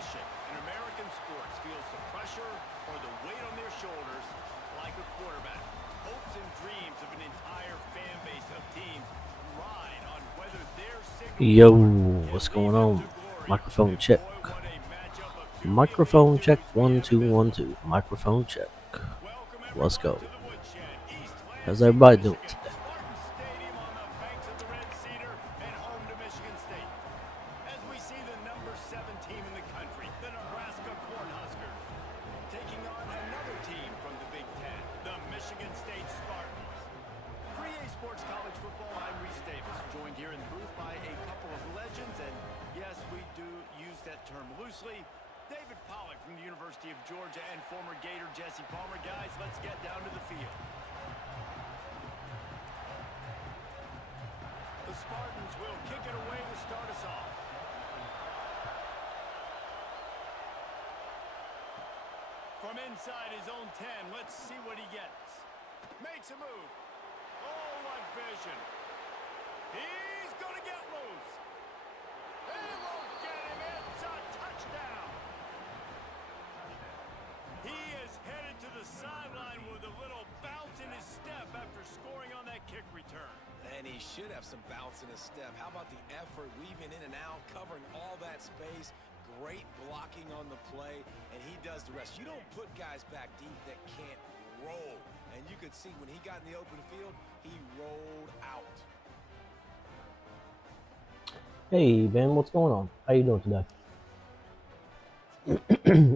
position in American sports feels the pressure or the weight on their shoulders like a quarterback. Hopes and dreams of an entire fan base of teams ride on whether their Yo, signal can what's lead going them on? to glory. Microphone And check. boy, what a matchup of two elite Microphone check. dudes we 1 have in 2 this 1 one. 2. Microphone check. Welcome Let's everyone go. to the Woodshed, East How's Lansing, everybody doing Michigan. today? Spartan Stadium on the banks of the Red Cedar and home to Michigan State. As we see the number 7 team in the country, the Nebraska Cornhuskers, taking on another team from the Big Ten, the Michigan State Spartans. For EA Sports College Football, I'm Reese Davis, joined here in the booth by a couple of legends, and yes, we do use that term loosely. David Pollack from the University of Georgia and former Gator Jesse Palmer. Guys, let's get down to the field. The Spartans will kick it away to start us off. From inside his own 10, let's see what he gets. Makes a move. Oh, what vision. He's going to get loose. He won't get him. It's a touchdown. He is headed to the sideline with a little bounce in his step after scoring on that kick return. And he should have some bounce in his step. How about the effort, weaving in and out, covering all that space. Great blocking on the play, and he does the rest. You don't put guys back deep that can't roll. And you could see when he got in the open field, he rolled out. Hey, Ben, what's going on? How you doing today?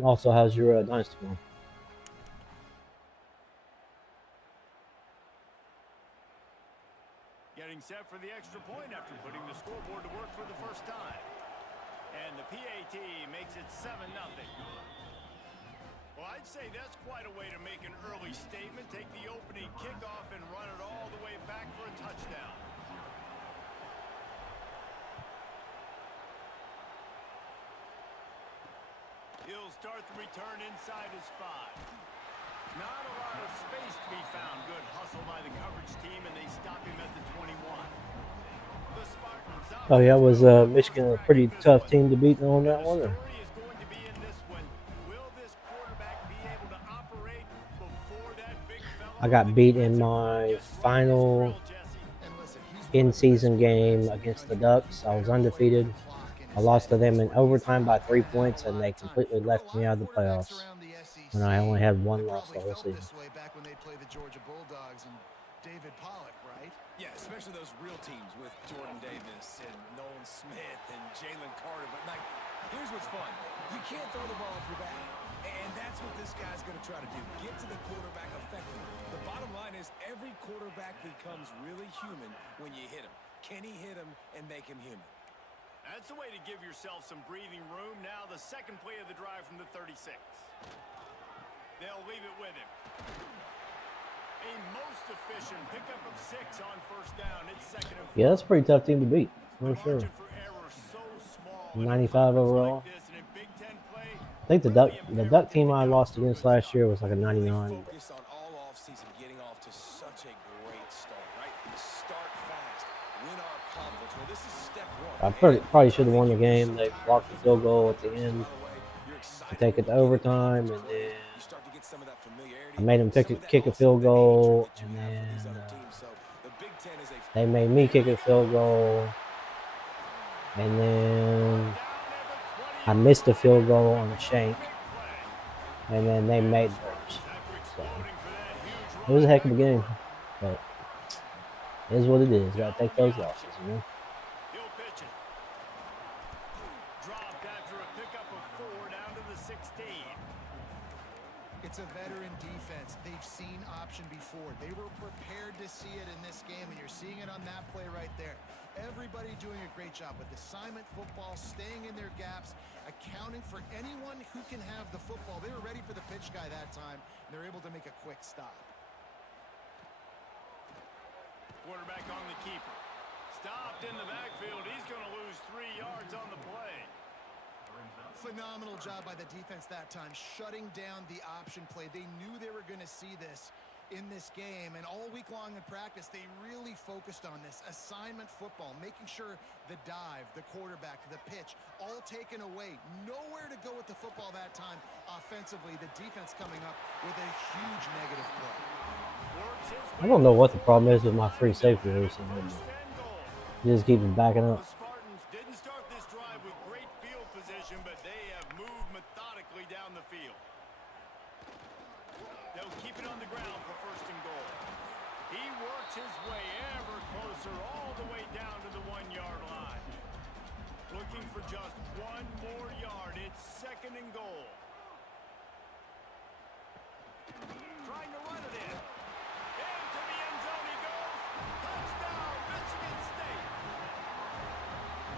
Also, how's your dynasty going? Getting set for the extra point after putting the scoreboard to work for the first time. And the PAT makes it 7-0. Well, I'd say that's quite a way to make an early statement. Take the opening kickoff and run it all the way back for a touchdown. He'll start the return inside his 5. Not a lot of space to be found. Good hustle by the coverage team, and they stop him at the 21. The Spartans. Oh yeah, was Michigan a pretty tough team to beat on that one? Or? Is going to be in this one. Will this quarterback be able to operate before that big fella? I got beat in my final in-season game against the Ducks. I was undefeated. I lost to them in overtime by 3 points, and they completely left me out of the playoffs when I only had one loss the whole season. Back when they played the Georgia Bulldogs and David Pollack, right? Yeah, especially those real teams with Jordan Davis and Nolan Smith and Jalen Carter. But, like, here's what's fun. You can't throw the ball off your back. And that's what this guy's going to try to do. Get to the quarterback effectively. The bottom line is every quarterback becomes really human when you hit him. Can he hit him and make him human? That's the way to give yourself some breathing room. Now the second play of the drive from the 36. They'll leave it with him. A most efficient pickup of 6 on first down. It's 2nd and 4. Yeah, that's a pretty tough team to beat, for sure. 95 overall. I think the Duck team I lost against last year was like a 99. Focus on all offseason getting off to such a great start, right? Start fast, win our conference. Well, this is step 1. I probably should have won the game. They blocked the field goal at the end to take it to overtime, and then I made them kick a field goal, and then they made me kick a field goal, and then I missed a field goal on a shank, and then they made theirs. So it was a heck of a game, but it is what it is. Got to take those losses, you know. Dropped after a pickup of 4 down to the 16. It's a veteran defense. They've seen option before. They were prepared to see it in this game, and you're seeing it on that play right there. Everybody doing a great job with assignment football, staying in their gaps, accounting for anyone who can have the football. They were ready for the pitch guy that time, and they're able to make a quick stop. Quarterback on the keeper. Stopped in the backfield. He's going to lose 3 yards on the play. Phenomenal job by the defense that time, shutting down the option play. They knew they were going to see this. in this game, and all week long in practice, they really focused on this assignment football, making sure the dive, the quarterback, the pitch, all taken away. Nowhere to go with the football that time offensively. The defense coming up with a huge negative play. I don't know what the problem is with my free safety recently. Just keep backing up. The Spartans didn't start this drive with great field position, but they have moved methodically down the field. They'll keep it on the ground for first and goal. He works his way ever closer all the way down to the 1-yard line. Looking for just one more yard. It's second and goal. Trying to run it in. Into the end zone he goes. Touchdown, Michigan State.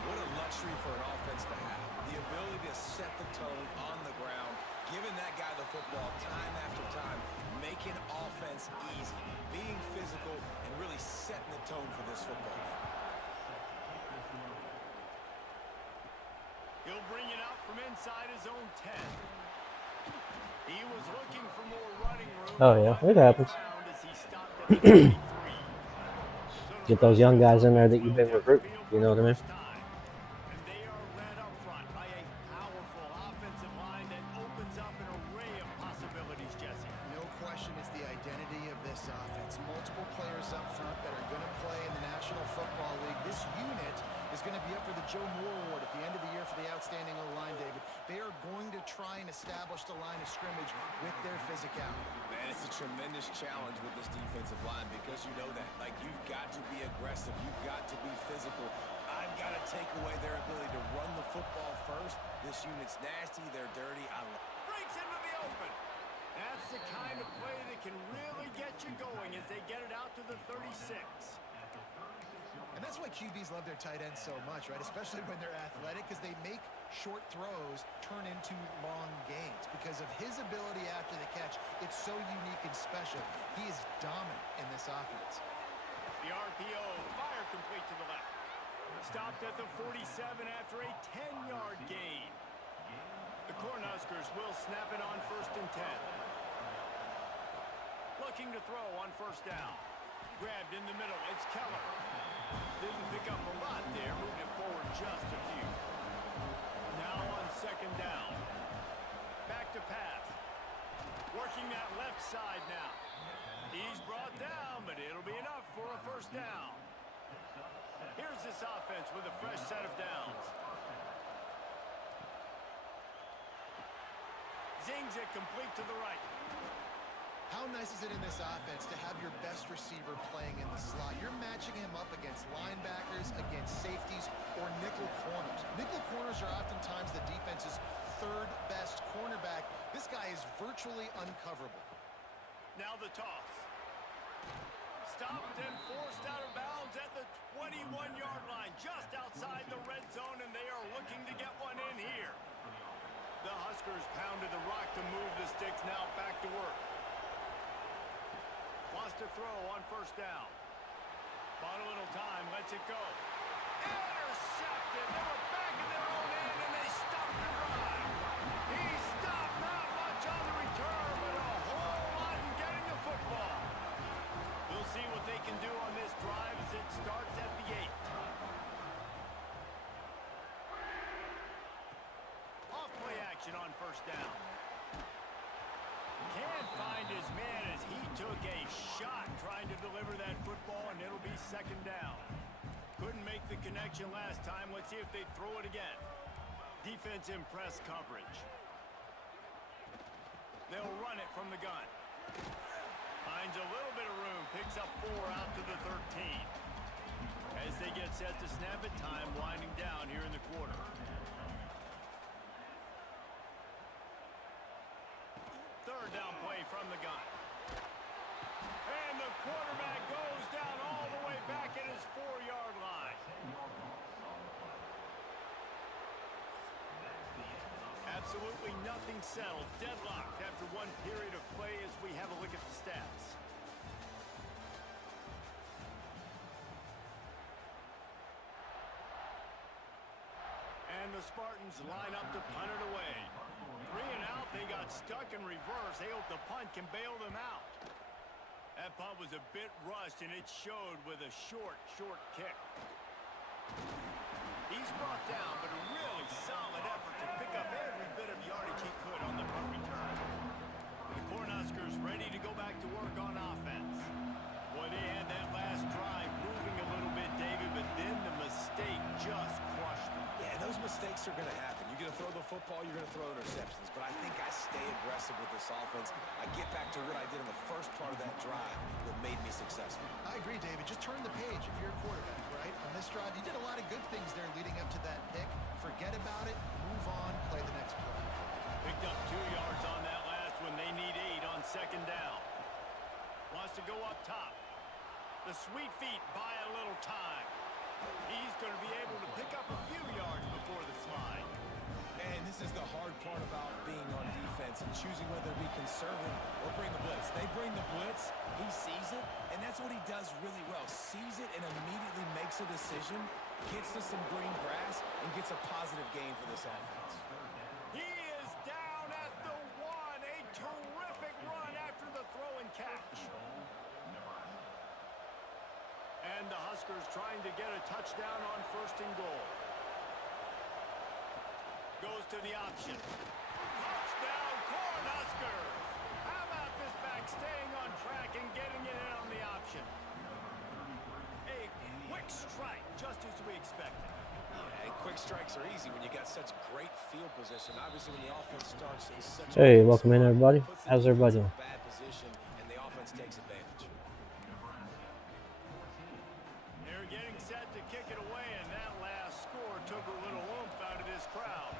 What a luxury for an offense to have. The ability to set the tone on the ground, giving that guy the football time after time, making offense easy, being physical, and really setting the tone for this football game. He'll bring it out from inside his own 10. He was looking for more running room. Oh yeah, it happens. Get those young guys in there that you've been recruiting. You know what I mean? And they are led up front by a powerful offensive line that opens up an array of possibilities, Jesse. No question it's the identity of this offense. Multiple players up front that are going to play in the National Football League. This unit is going to be up for the Joe Moore Award at the end of the year for the outstanding O-line, David. They are going to try and establish the line of scrimmage with their physicality. Man, it's a tremendous challenge with this defensive line because you know that. Like, you've got to be aggressive. You've got to be physical. I've got to take away their ability to run the football first. This unit's nasty. They're dirty. Breaks into the open. That's the kind of play that can really get you going as they get it out to the 36. And that's why QBs love their tight ends so much, right? Especially when they're athletic, because they make short throws turn into long gains. Because of his ability after the catch, it's so unique and special. He is dominant in this offense. The RPO, fire complete to the left. Stopped at the 47 after a 10-yard gain. The Cornhuskers will snap it on first and 10. Looking to throw on first down. Grabbed in the middle, it's Keller. Didn't pick up a lot there, moving it forward just a few. Now on second down. Back to pass. Working that left side now. He's brought down, but it'll be enough for a first down. Here's this offense with a fresh set of downs. Zings it complete to the right. How nice is it in this offense to have your best receiver playing in the slot? You're matching him up against linebackers, against safeties, or nickel corners. Nickel corners are oftentimes the defense's third best cornerback. This guy is virtually uncoverable. Now the toss. Stopped and forced out of bounds at the 21-yard line, just outside the red zone, and they are looking to get one in here. The Huskers pounded the rock to move the sticks, now back to work. Wants to throw on first down. Bought a little time, lets it go. Intercepted. They were back in their own end, and they stopped the drive. He stopped not much on the return, but a whole lot in getting the football. We'll see what they can do on this drive as it starts at the 8. Off play action on first down. Can't find his man as he took a shot trying to deliver that football, and it'll be second down. Couldn't make the connection last time. Let's see if they throw it again. Defense in press coverage. They'll run it from the gun. Finds a little bit of room. Picks up 4 out to the 13. As they get set to snap it, time winding down here in the quarter. Third down play from the gun. And the quarterback goes down all the way back at his 4-yard line. Absolutely nothing settled. Deadlocked after one period of play as we have a look at the stats. And the Spartans line up to punt it away. 3 and out, they got stuck in reverse. They hope the punt can bail them out. That punt was a bit rushed, and it showed with a short kick. He's brought down, but a really solid effort to pick up every bit of yardage he could on the punt return. The Cornhuskers ready to go back to work on offense. Well, they had that last drive moving a little bit, David, but then the mistake just crushed them. Yeah, those mistakes are going to happen. You're going to throw the football, you're going to throw interceptions. But I think I stay aggressive with this offense. I get back to what I did in the first part of that drive that made me successful. I agree, David. Just turn the page if you're a quarterback, right? On this drive, you did a lot of good things there leading up to that pick. Forget about it, move on, play the next play. Picked up 2 yards on that last one. They need 8 on second down. Wants to go up top. The sweet feet buy a little time. He's going to be able to pick up a few yards before the slide. And this is the hard part about being on defense and choosing whether to be conservative or bring the blitz. They bring the blitz, he sees it, and that's what he does really well. Sees it and immediately makes a decision, gets to some green grass, and gets a positive gain for this offense. He is down at the 1. A terrific run after the throw and catch. And the Huskers trying to get a touchdown on 1st and goal. Goes to the option. Touchdown, Cornhuskers! How about this back staying on track and getting it in on the option? A quick strike, just as we expected. Yeah, and quick strikes are easy when you got such great field position. Obviously, when the offense starts in such a Hey, good welcome in, spot, everybody. puts the How's everybody defense in doing? a bad position, and the offense takes advantage. They're getting set to kick it away, and that last score took a little oomph out of this crowd.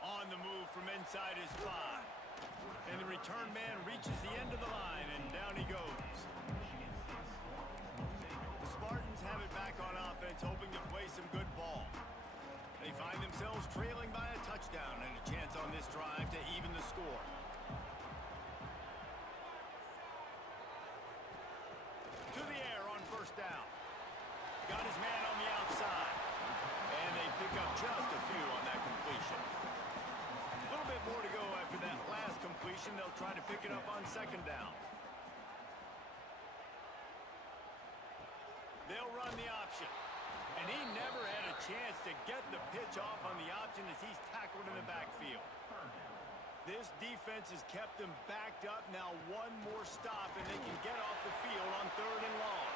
On the move from inside his 5. And the return man reaches the end of the line, and down he goes. The Spartans have it back on offense, hoping to play some good ball. They find themselves trailing by a touchdown and a chance on this drive to even the score. To the air on 1st down. Got his man on the outside. And they pick up just a few on that completion. A little bit more to go after that last completion. They'll try to pick it up on 2nd down. They'll run the option. And he never had a chance to get the pitch off on the option as he's tackled in the backfield. This defense has kept them backed up. Now 1 more stop and they can get off the field on 3rd and long.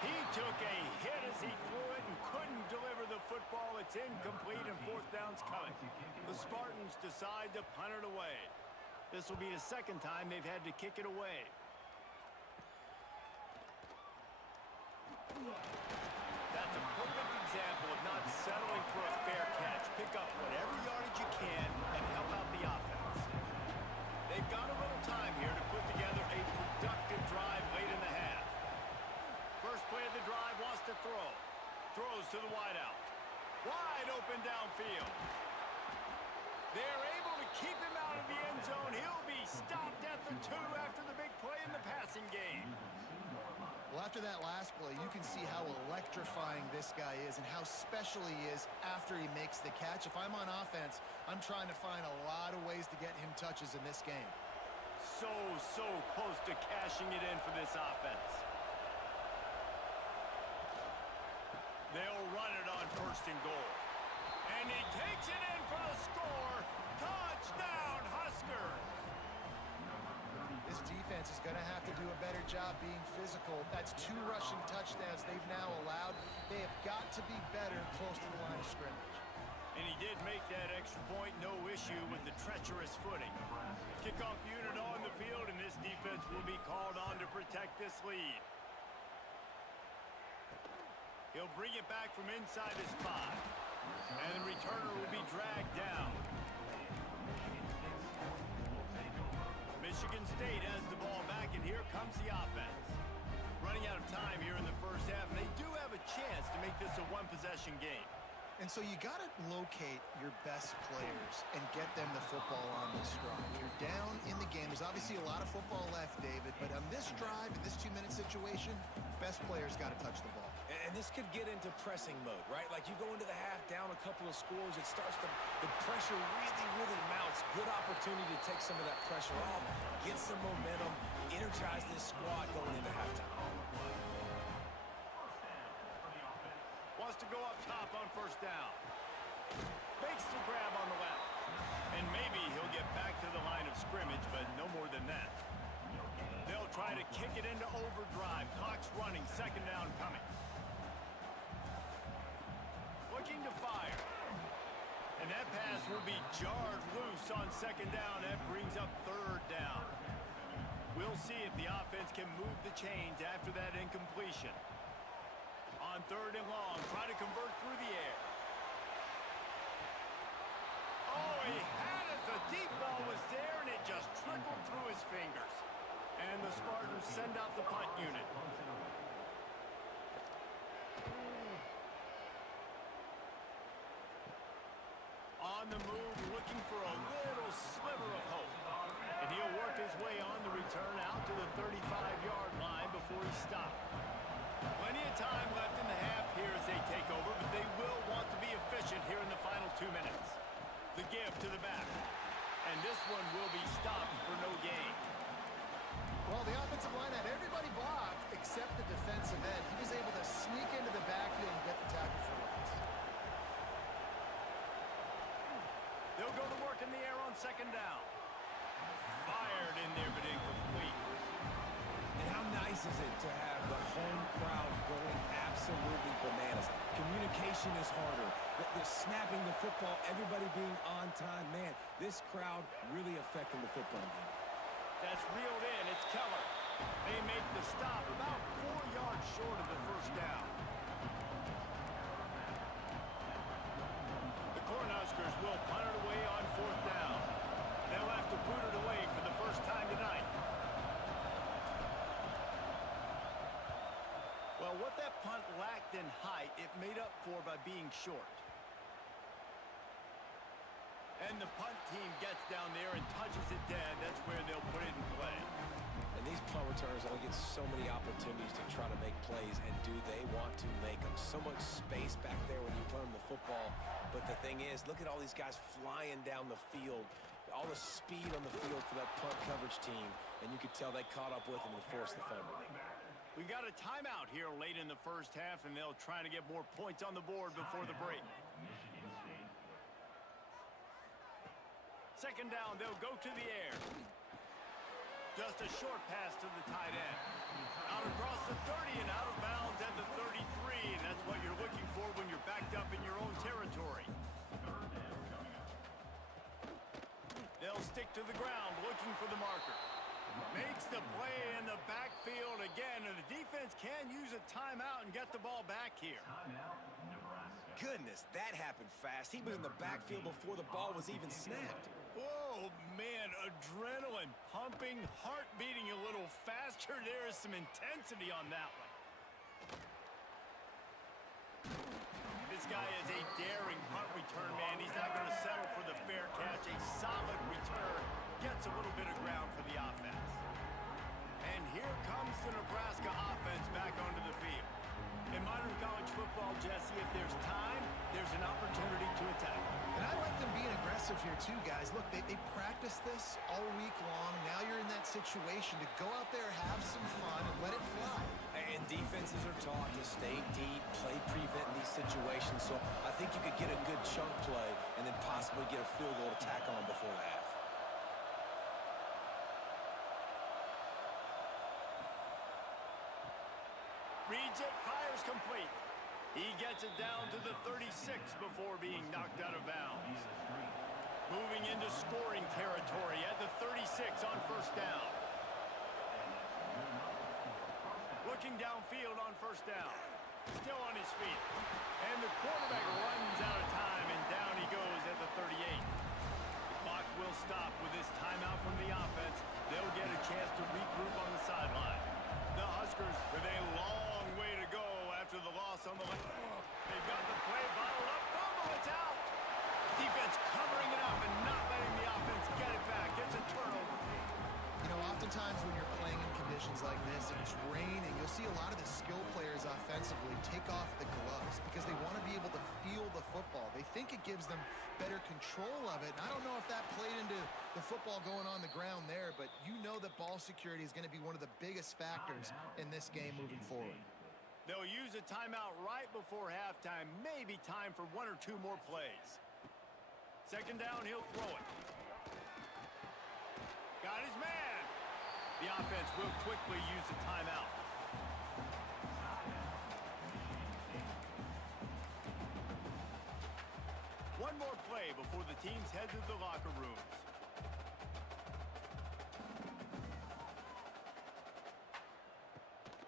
He took a hit as he threw it and couldn't deliver the football. It's incomplete and 4th down's coming. The Spartans decide to punt it away. This will be the 2nd time they've had to kick it away. That's a perfect example of not settling for a fair catch. Pick up whatever yardage you can and help out the offense. They've got a little time here to put together a productive drive late in the half. First play of the drive, wants to throw. Throws to the wideout. Wide open downfield. They're able to keep him out of the end zone. He'll be stopped at the 2 after the big play in the passing game. Well, after that last play, you can see how electrifying this guy is and how special he is after he makes the catch. If I'm on offense, I'm trying to find a lot of ways to get him touches in this game. So close to cashing it in for this offense. They'll run it on 1st and goal. And he takes it in for the score. Touchdown, Huskers! This defense is going to have to do a better job being physical. That's 2 rushing touchdowns they've now allowed. They have got to be better close to the line of scrimmage. And he did make that extra point, no issue with the treacherous footing. Kickoff unit on the field, and this defense will be called on to protect this lead. He'll bring it back from inside his 5. And the returner will be dragged down. Michigan State has the ball back, and here comes the offense. Running out of time here in the 1st half, and they do have a chance to make this a 1-possession game. And so you got to locate your best players and get them the football on this drive. You're down in the game. There's obviously a lot of football left, David, but on this drive, in this 2-minute situation, best players got to touch the ball. And this could get into pressing mode, right? Like you go into the half down a couple of scores, it starts to, the pressure really mounts. Good opportunity to take some of that pressure off, get some momentum, energize this squad going into halftime. Wants to go up top on first down. Makes the grab on the left. And maybe he'll get back to the line of scrimmage, but no more than that. They'll try to kick it into overdrive. Clock's running, second down coming. Looking to fire. And that pass will be jarred loose on second down. That brings up third down. We'll see if the offense can move the chains after that incompletion. On third and long, try to convert through the air. Oh, he had it. The deep ball was there, and it just trickled through his fingers. And the Spartans send out the punt unit. On the move, looking for a little sliver of hope. And he'll work his way on the return out to the 35-yard line before he stopped. Plenty of time left in the half here as they take over, but they will want to be efficient here in the final 2 minutes. The give to the back. And this one will be stopped for no gain. Well, the offensive line had everybody blocked except the defensive end. He was able to sneak into the backfield and get the tackle for loss. They'll go to work in the air on second down. Fired in there, but incomplete. And how nice is it to have the home crowd going absolutely bananas? Communication is harder. The snapping the football, everybody being on time. Man, this crowd really affecting the football game. That's reeled in. It's Keller. They make the stop about 4 yards short of the first down. The Cornhuskers will punt it away on fourth down. They'll have to boot it away for the first time tonight. Well, what that punt lacked in height, it made up for by being short. And the punt team gets down there and touches it dead. That's where they'll put it in play. And these punt returners only get so many opportunities to try to make plays, and do they want to make them? So much space back there when you punt them the football. But the thing is, look at all these guys flying down the field. All the speed on the field for that punt coverage team. And you could tell they caught up with them and forced the fumble. We've got a timeout here late in the first half, and they'll try to get more points on the board before the break. Second down, they'll go to the air. Just a short pass to the tight end. Out across the 30 and out of bounds at the 33, and that's what you're looking for when you're backed up in your own territory. They'll stick to the ground looking for the marker. Makes the play in the backfield again, and the defense can use a timeout and get the ball back here. Goodness, that happened fast. He was in the backfield before the ball was even snapped. Oh, man, adrenaline pumping, heart beating a little faster. There is some intensity on that one. This guy is a daring punt return man. He's not going to settle for the fair catch. A solid return gets a little bit of ground for the offense. And here comes the Nebraska offense back onto the field. In modern college football, Jesse, if there's time, there's an opportunity to attack. And I like them being aggressive here too, guys. Look, they practiced this all week long. Now you're in that situation to go out there, have some fun, and let it fly. And defenses are taught to stay deep, play prevent in these situations. So I think you could get a good chunk play and then possibly get a field goal to tack on before the half. Reads it, fires complete. He gets it down to the 36 before being knocked out of bounds. Moving into scoring territory at the 36 on first down. Looking downfield on first down. Still on his feet. And the quarterback runs out of time, and down he goes at the 38. The clock will stop with this timeout from the offense. They'll get a chance to regroup on the sideline. The Huskers with a long way to go after the loss on the left. They've got the play bottled up. Fumble, it's out. Defense covering it up and not letting the offense get it back. It's a turnover. You know, oftentimes when you're playing in conditions like this and it's raining, you'll see a lot of the skill players offensively defensively take off the gloves because they want to be able to feel the football. They think it gives them better control of it. And I don't know if that played into the football going on the ground there, but you know that ball security is going to be one of the biggest factors in this game moving forward. They'll use a timeout right before halftime. Maybe time for 1 or 2 more plays. Second down, he'll throw it. Got his man. The offense will quickly use the timeout. One more play before the teams head to the locker rooms.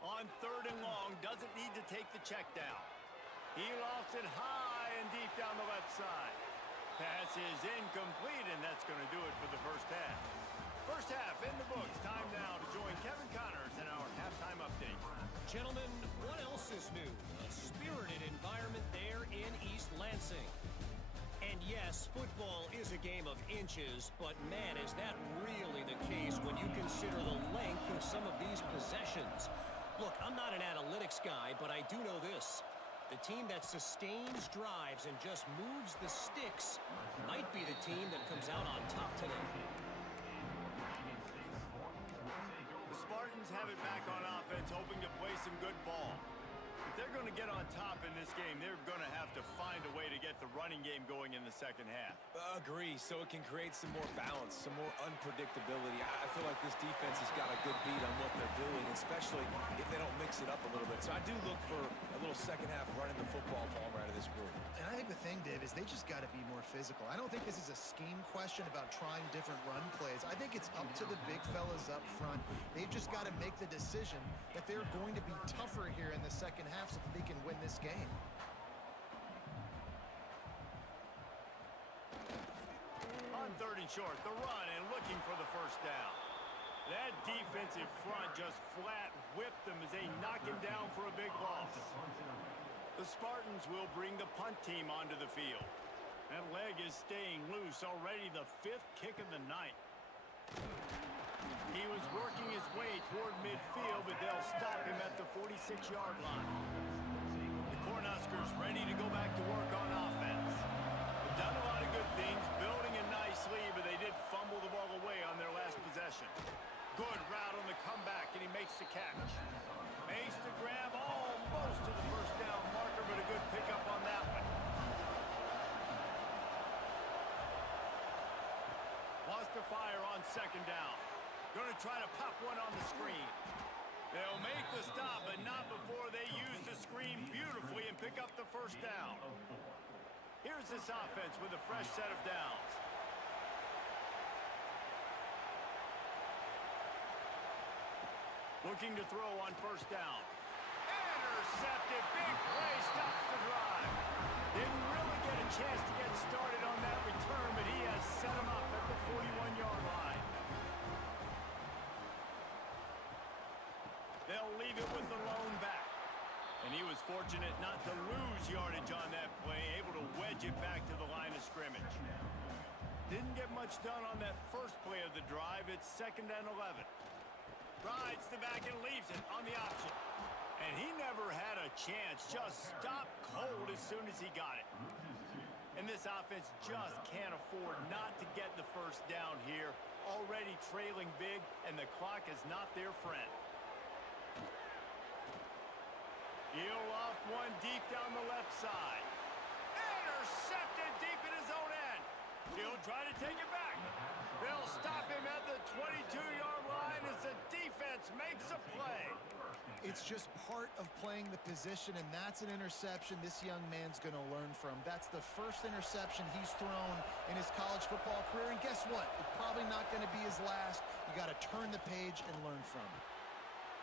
On 3rd and long, doesn't need to take the check down. He lofts it high and deep down the left side. Pass is incomplete, and that's going to do it for the first half. First half in the books. Time now to join Kevin Connors in our halftime update. Gentlemen, what else is new? A spirited environment there in East Lansing. And yes, football is a game of inches, but man, is that really the case when you consider the length of some of these possessions. Look, I'm not an analytics guy, but I do know this. The team that sustains drives and just moves the sticks might be the team that comes out on top today. The Spartans have it back on offense, hoping to play some good ball. If they're going to get on top in this game, they're going to have to find a way to get the running game going in the second half. Agree, so it can create some more balance, some more unpredictability. I feel like this defense has got a good beat on what they're doing, especially if they don't mix it up a little bit. So I do look for a little second half running the football ball right of this group. And I think the thing, Dave, is they just got to be more physical. I don't think this is a scheme question about trying different run plays. I think it's up to the big fellas up front. They've just got to make the decision that they're going to be tougher here in the second half so that they can win this game. On 3rd and short, the run and looking for the first down. That defensive front just flat whipped them as they knock him down for a big loss. The Spartans will bring the punt team onto the field. That leg is staying loose, already the 5th kick of the night. He was working his way toward midfield, but they'll stop him at the 46-yard line. The Cornhuskers ready to go back to work on offense. They've done a lot of good things, building a nice lead, but they did fumble the ball away on their last possession. Good route on the comeback, and he makes the catch. Makes the grab almost to the first down marker, but a good pickup on that one. Lost to fire on 2nd down. Going to try to pop one on the screen. They'll make the stop, but not before they use the screen beautifully and pick up the first down. Here's this offense with a fresh set of downs. Looking to throw on 1st down. Intercepted. Big play. Stops the drive. Didn't really get a chance to get started on that return, but he has set him up at the 41-yard line. They'll leave it with the lone back. And he was fortunate not to lose yardage on that play, able to wedge it back to the line of scrimmage. Didn't get much done on that first play of the drive. It's 2nd and 11. Rides the back and leaves it on the option. And he never had a chance. Just stopped cold as soon as he got it. And this offense just can't afford not to get the first down here. Already trailing big, and the clock is not their friend. He'll loft one deep down the left side. Intercepted deep in his own end. He'll try to take it back. They'll stop him at the 22-yard line as the defense makes a play. It's just part of playing the position, and that's an interception this young man's going to learn from. That's the first interception he's thrown in his college football career, and guess what? It's probably not going to be his last. You got to turn the page and learn from it.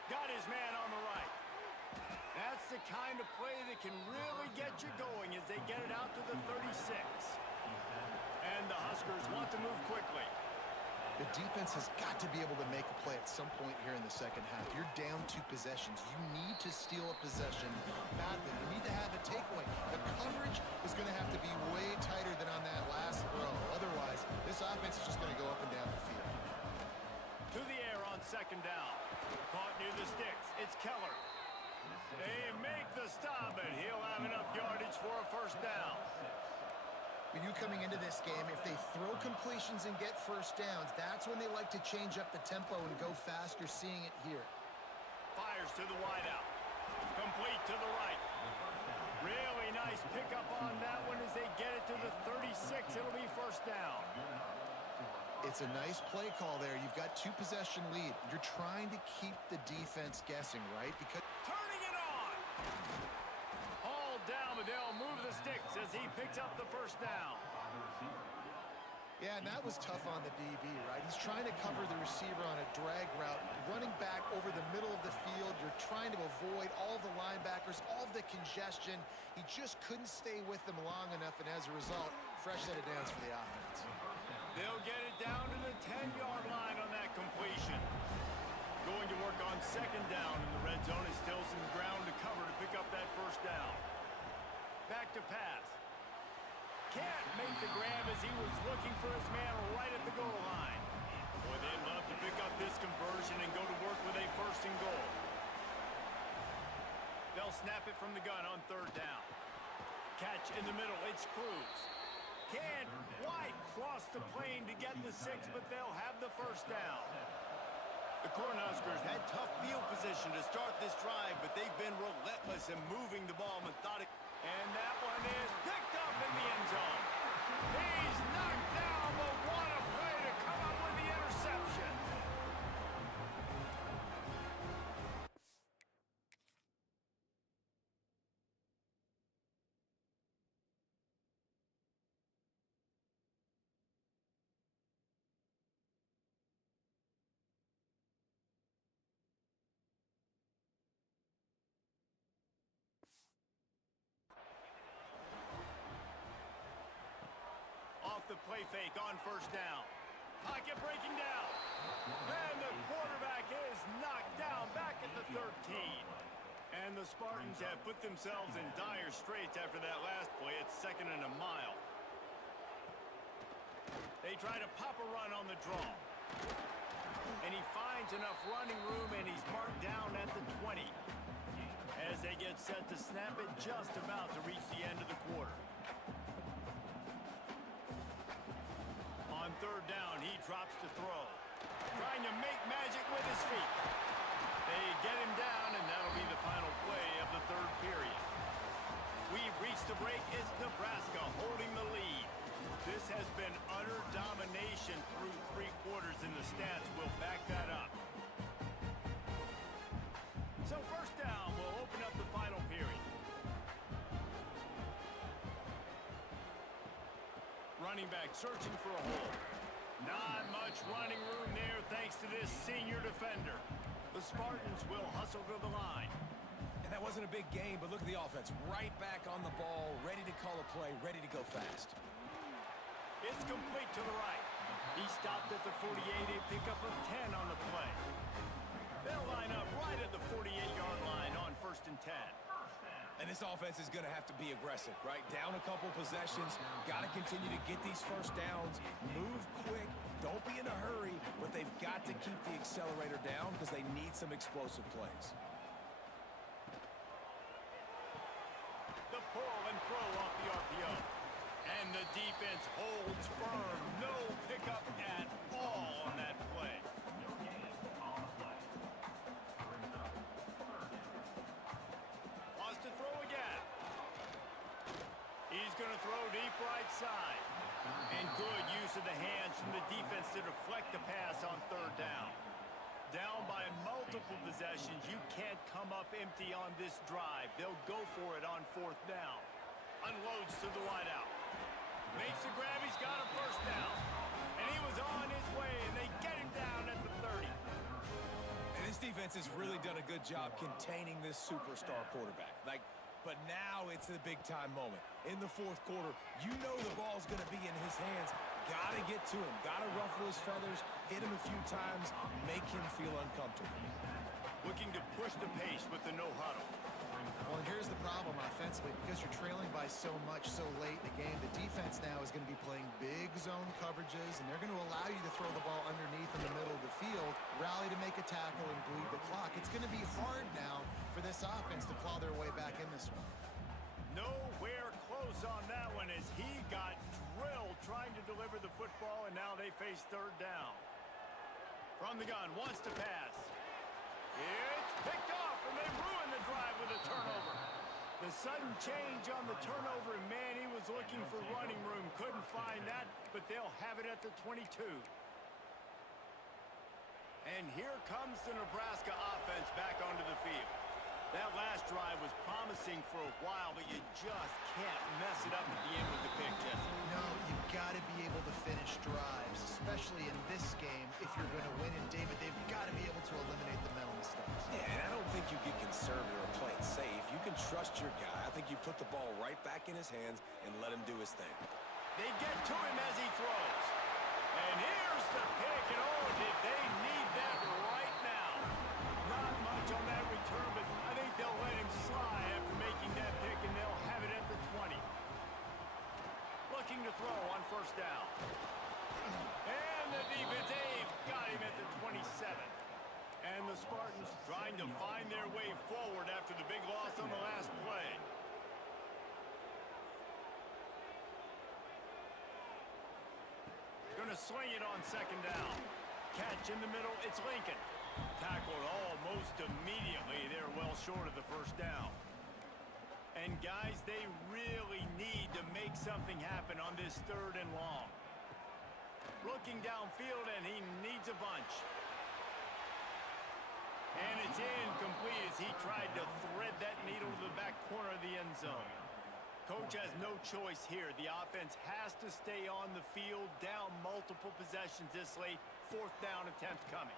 Got his man on the right. That's the kind of play that can really get you going as they get it out to the 36. And the Huskers want to move quickly. The defense has got to be able to make a play at some point here in the second half. You're down 2 possessions. You need to steal a possession badly. You need to have a takeaway. The coverage is going to have to be way tighter than on that last throw. Otherwise, this offense is just going to go up and down the field. To the air on 2nd down. Caught near the sticks. It's Keller. They make the With you coming into this game, if they throw completions and get first downs, that's when they like to change up the tempo and go fast. You're seeing it here. Fires to the wideout. Complete to the right. Really nice pickup on that one as they get it to the 36. It'll be first down. It's a nice play call there. You've got 2-possession lead. You're trying to keep the defense guessing, right? Because Turning it on. Hauled down, but they'll move the sticks as he picks up the first down. yeah, and that was tough on the DB, right? He's trying to cover the receiver on a drag route, running back over the middle of the field. You're trying to avoid all of the linebackers, all of the congestion. He just couldn't stay with them long enough, and as a result, fresh set of downs for the offense. They'll get it down to the 10-yard line on that completion. Going to work on second down in the red zone. Is still some ground to cover to pick up that first down. Back to pass. Can't make the grab as he was looking for his man right at the goal line. Boy, they'd love to pick up this conversion and go to work with a first and goal. They'll snap it from the gun on third down. Catch in the middle. It's Cruz. Can't quite cross the plane to get the 6, but they'll have the first down. The Cornhuskers had tough field position to start this drive, but they've been relentless in moving the ball methodically. And that one is picked up in the end zone. He's knocked down, but what a play to come up with the interception. Off the play fake on first down. Pocket breaking down. And the quarterback is knocked down back at the 13. And the Spartans have put themselves in dire straits after that last play. It's 2nd and a mile. They try to pop a run on the draw. And he finds enough running room, and he's marked down at the 20. As they get set to snap it, just about to reach the end of the quarter. On third down, he drops to throw. Trying to make magic with his feet. They get him down, and that'll be the final play of the third period. We've reached the break. It's Nebraska holding the lead. This has been utter domination through 3 quarters, and the stats will back that up. So first down will open up the final period. Running back searching for a hole. Not much running room there thanks to this senior defender. The Spartans will hustle to the line. And that wasn't a big game, but look at the offense. Right back on the ball, ready to call a play, ready to go fast. It's complete to the right. He stopped at the 48, a pickup of 10 on the play. They'll line up right at the 48-yard line on 1st and 10. And this offense is going to have to be aggressive, right? Down a couple possessions, got to continue to get these first downs, move quick, don't be in a hurry, but they've got to keep the accelerator down because they need some explosive plays. The pull and throw off the RPO. And the defense holds firm. No pickup at all on that play. Wants to throw again. He's going to throw deep right side. And good use of the hands from the defense to deflect the pass on third down. Down by multiple possessions. You can't come up empty on this drive. They'll go for it on 4th down. Unloads to the wideout. Makes the grab. He's got a first down. And he was on his way, and they get him down at the 30. And this defense has really done a good job containing this superstar quarterback. But now it's the big-time moment. In the 4th quarter, you know the ball's going to be in his hands. Got to get to him. Got to ruffle his feathers, hit him a few times, make him feel uncomfortable. Looking to push the pace with the no-huddle. Well, and here's the problem offensively. Because you're trailing by so much so late in the game, the defense now is going to be playing big zone coverages, and they're going to allow you to throw the ball underneath in the middle of the field, rally to make a tackle, and bleed the clock. It's going to be hard now for this offense to claw their way back in this one. Nowhere close on that one as he got football, and now they face third down. From the gun, wants to pass. It's picked off, and they ruin the drive with a turnover. The sudden change on the turnover, and man, he was looking for running room. Couldn't find that, but they'll have it at the 22. And here comes the Nebraska offense back onto the field. That last drive was promising for a while, but you just can't mess it up at the end with the pick, Jesse. No, you've got to be able to finish drives, especially in this game. If you're going to win, and David, they've got to be able to eliminate the mental mistakes. Yeah, and I don't think you get conservative or play it safe. You can trust your guy. I think you put the ball right back in his hands and let him do his thing. They get to him as he throws. And here's the pick, and oh, did they need that right now. Not much on that return, but I think they'll let him slide after making that pick, and they'll have it at the 20. Looking to throw on first down. And the defense, they've got him at the 27. And the Spartans trying to find their way forward after the big loss on the last play. Gonna swing it on second down. Catch in the middle, it's Lincoln. Tackled almost immediately. They're well short of the first down. And guys, they really need to make something happen on this third and long. Looking downfield, and he needs a bunch. And it's incomplete as he tried to thread that needle to the back corner of the end zone. Coach has no choice here. The offense has to stay on the field, down multiple possessions this late. Fourth down attempt coming.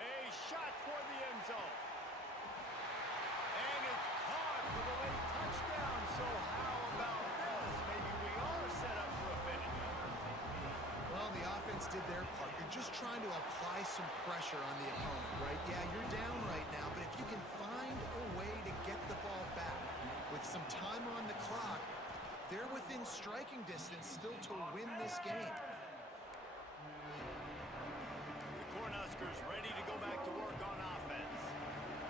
A shot toward the end zone. And it's caught for the late touchdown. So how about this? Maybe we are set up for a finish. Well, the offense did their part. You're just trying to apply some pressure on the opponent, right? Yeah, you're down right now, but if you can find a way to get the ball back with some time on the clock, they're within striking distance still to win this game. The Cornhuskers ready to go back to work on offense.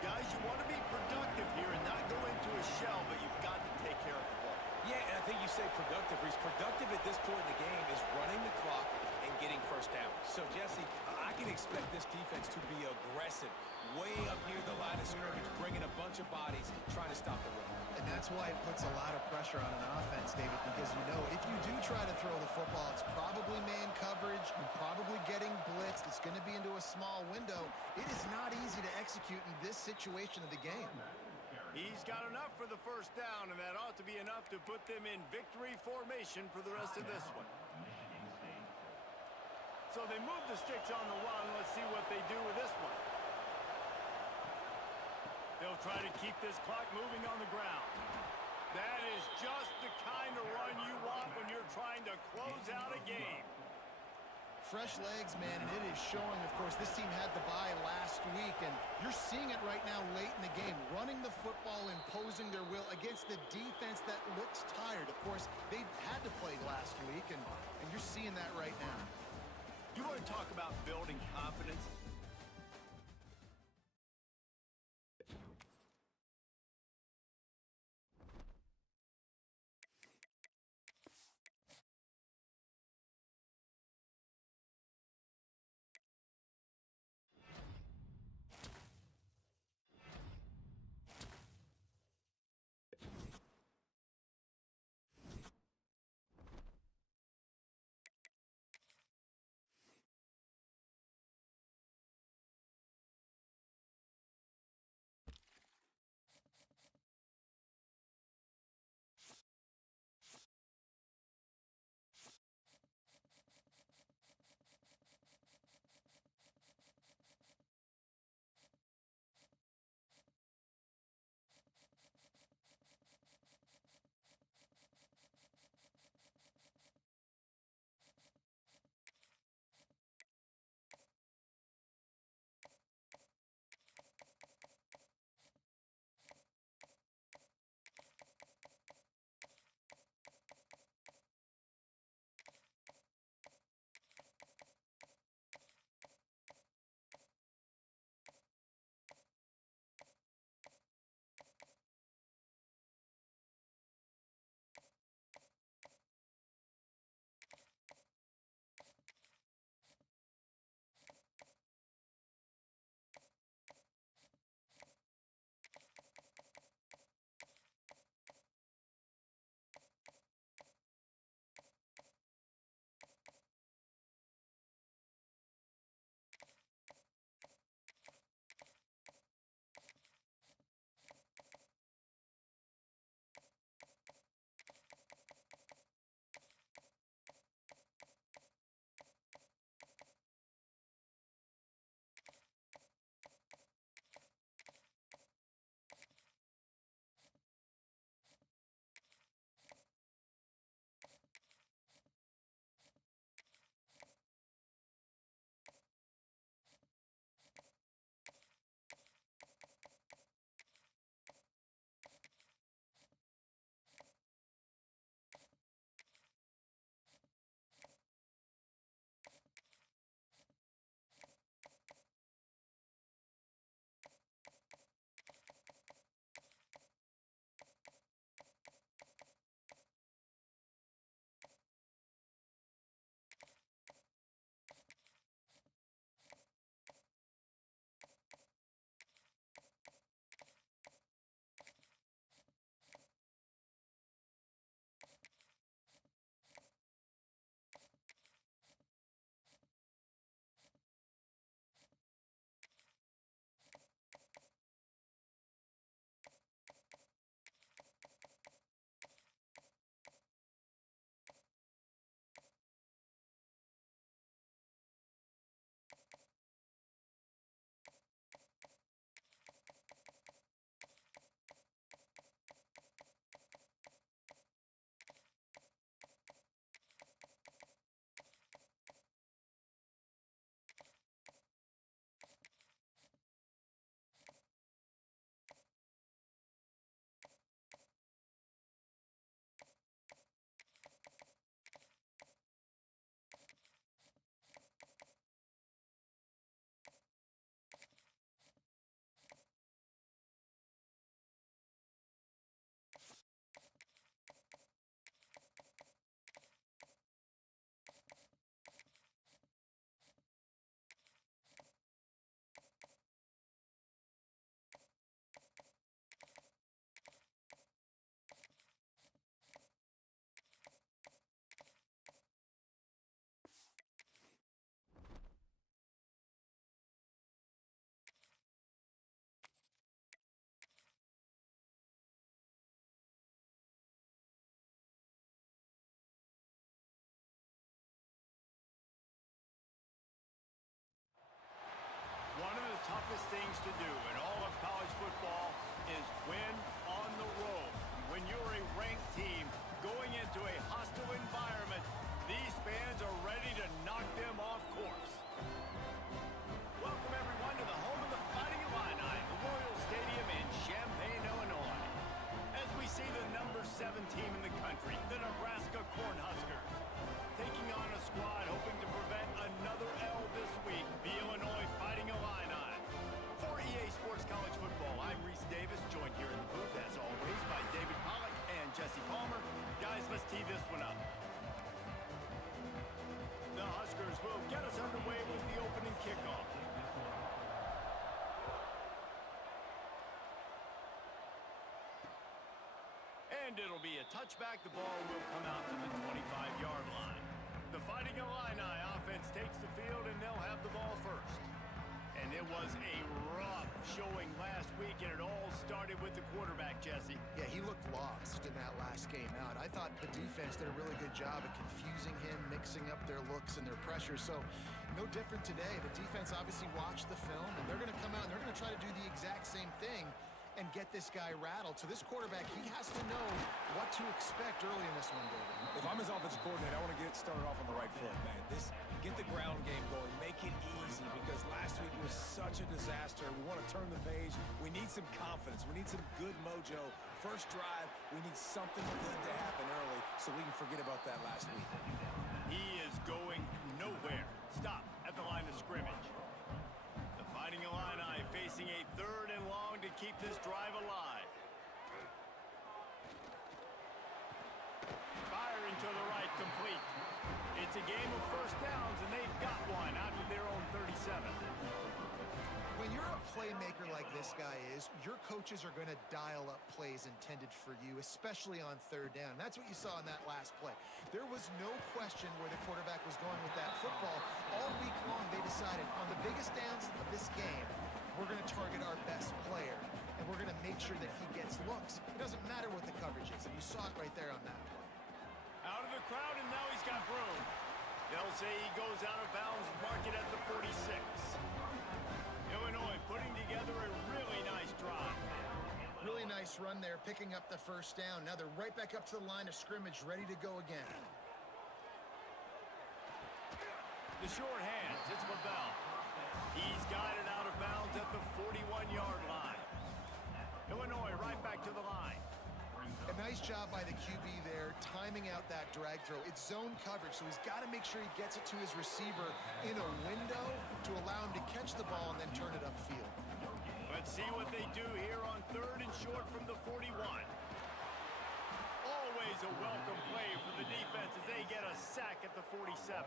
Guys, you want to be productive here and not go into a shell, but you've got to take care of the ball. Yeah, and I think you say productive. He's productive at this point in the game is running the clock and getting first down. So, Jesse, I can expect this defense to be aggressive, way up near the line of scrimmage, bringing a bunch of bodies, trying to stop the run. And that's why it puts a lot of pressure on an offense, David, because you know if you do try to throw the football, it's probably man coverage, you're probably getting blitzed, it's going to be into a small window. It is not easy to execute in this situation of the game. He's got enough for the first down, and that ought to be enough to put them in victory formation for the rest of this one. So they move the sticks on the run. Let's see what they do with this one. They'll try to keep this clock moving on the ground. That is just the kind of run you want when you're trying to close out a game. Fresh legs, man, and it is showing. Of course, this team had the bye last week, and you're seeing it right now late in the game. Running the football, imposing their will against the defense that looks tired. Of course, they had to play last week, and you're seeing that right now. You want to talk about building confidence? toughest things to do in all of college football is win on the road. When you're a ranked team going into a hostile environment, these fans are ready to knock them off course. Welcome, everyone, to the home of the Fighting Illini, Memorial Stadium in Champaign, Illinois. As we see the number 7 team in the country, the Nebraska Cornhuskers, taking on a squad hoping to prevent another L this week, the Illinois Fighting Illini. For EA Sports College Football, I'm Reese Davis, joined here in the booth, as always, by David Pollack and Jesse Palmer. Guys, let's tee this one up. The Huskers will get us underway with the opening kickoff. And it'll be a touchback. The ball will come out to the 25-yard line. The Fighting Illini offense takes the field, and they'll have the ball first. And it was a rough showing last week, and it all started with the quarterback, Jesse. Yeah, he looked lost in that last game out. I thought the defense did a really good job of confusing him, mixing up their looks and their pressure. So no different today. The defense obviously watched the film, and they're going to come out and they're going to try to do the exact same thing and get this guy rattled. So this quarterback, he has to know what to expect early in this one, David. If I'm his offensive coordinator, I want to get started off on the right foot, man. Get the ground game going. Make it easy, because last week was such a disaster. We want to turn the page. We need some confidence. We need some good mojo. First drive, we need something good to happen early so we can forget about that last week. He is going nowhere. Stop at the line of scrimmage. The Fighting Illini facing a 3rd and long to keep this drive alive. Firing to the right, complete. It's a game of first downs, and they've got one out to their own 37. When you're a playmaker like this guy is, your coaches are going to dial up plays intended for you, especially on 3rd down. That's what you saw in that last play. There was no question where the quarterback was going with that football. All week long, they decided on the biggest downs of this game, we're going to target our best player, and we're going to make sure that he gets looks. It doesn't matter what the coverage is, and you saw it right there on that play. Out of the crowd, and now he's got room. They'll say he goes out of bounds, mark it at the 46. Illinois putting together a really nice drive. Really nice run there, picking up the first down. Now they're right back up to the line of scrimmage, ready to go again. The short hands, it's Lavelle. He's got it out of bounds at the 41-yard line. Illinois right back to the line. A nice job by the QB there, timing out that drag throw. It's zone coverage, so he's got to make sure he gets it to his receiver in a window to allow him to catch the ball and then turn it upfield. Let's see what they do here on 3rd and short from the 41. Always a welcome play for the defense as they get a sack at the 47.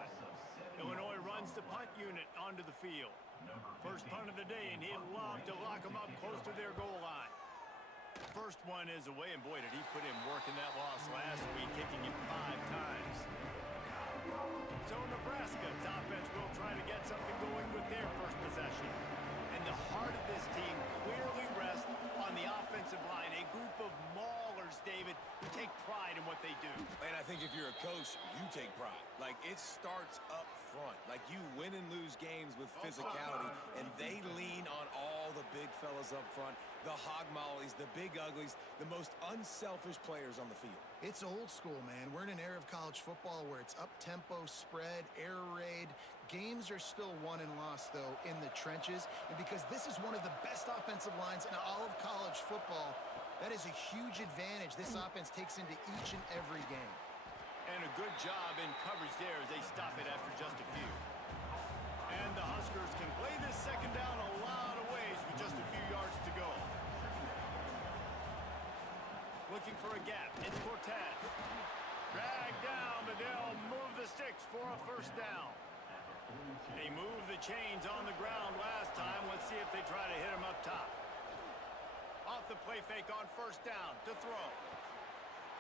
Illinois runs the punt unit onto the field. First punt of the day, and he'd love to lock them up close to their goal line. First one is away, and boy, did he put in work in that loss last week, kicking it 5 times. So Nebraska's offense will try to get something going with their first possession. And the heart of this team clearly rests on the offensive line, a group of maulers, David, who take pride in what they do. And I think if you're a coach, you take pride. Like, it starts up front. Like, you win and lose games with physicality, and they lean on all the big fellas up front, the hog mollies, the big uglies, the most unselfish players on the field. It's old school, man. We're in an era of college football where it's up-tempo, spread, air raid. Games are still won and lost, though, in the trenches. And because this is one of the best offensive lines in all of college football, that is a huge advantage this offense takes into each and every game. And a good job in coverage there as they stop it after just a few. And the Huskers can play this second down a lot of ways with just a few yards to go. Looking for a gap. It's Cortez. Dragged down, but they'll move the sticks for a first down. They moved the chains on the ground last time. Let's see if they try to hit him up top. Off the play fake on first down to throw.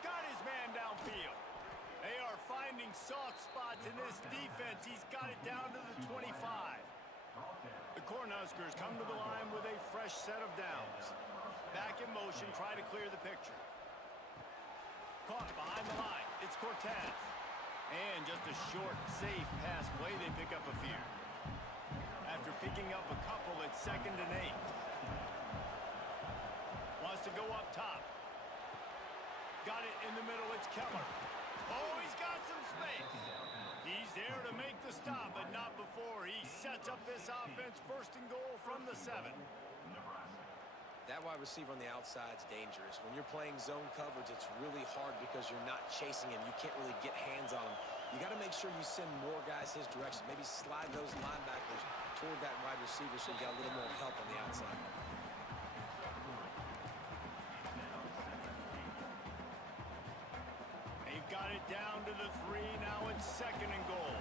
Got his man downfield. They are finding soft spots in this defense. He's got it down to the 25. The Cornhuskers come to the line with a fresh set of downs. Back in motion, try to clear the picture. Caught behind the line. It's Cortez. And just a short, safe pass play. They pick up a few. After after picking up a couple at 2nd and 8. Wants to go up top. Got it in the middle. It's Keller. Oh, he's got some space. He's there to make the stop, but not before. He sets up this offense 1st and goal from the 7. That wide receiver on the outside is dangerous. When you're playing zone coverage, it's really hard because you're not chasing him. You can't really get hands on him. You got to make sure you send more guys his direction. Maybe slide those linebackers toward that wide receiver so you got a little more help on the outside. They've got it down to the 3. Now it's 2nd and goal.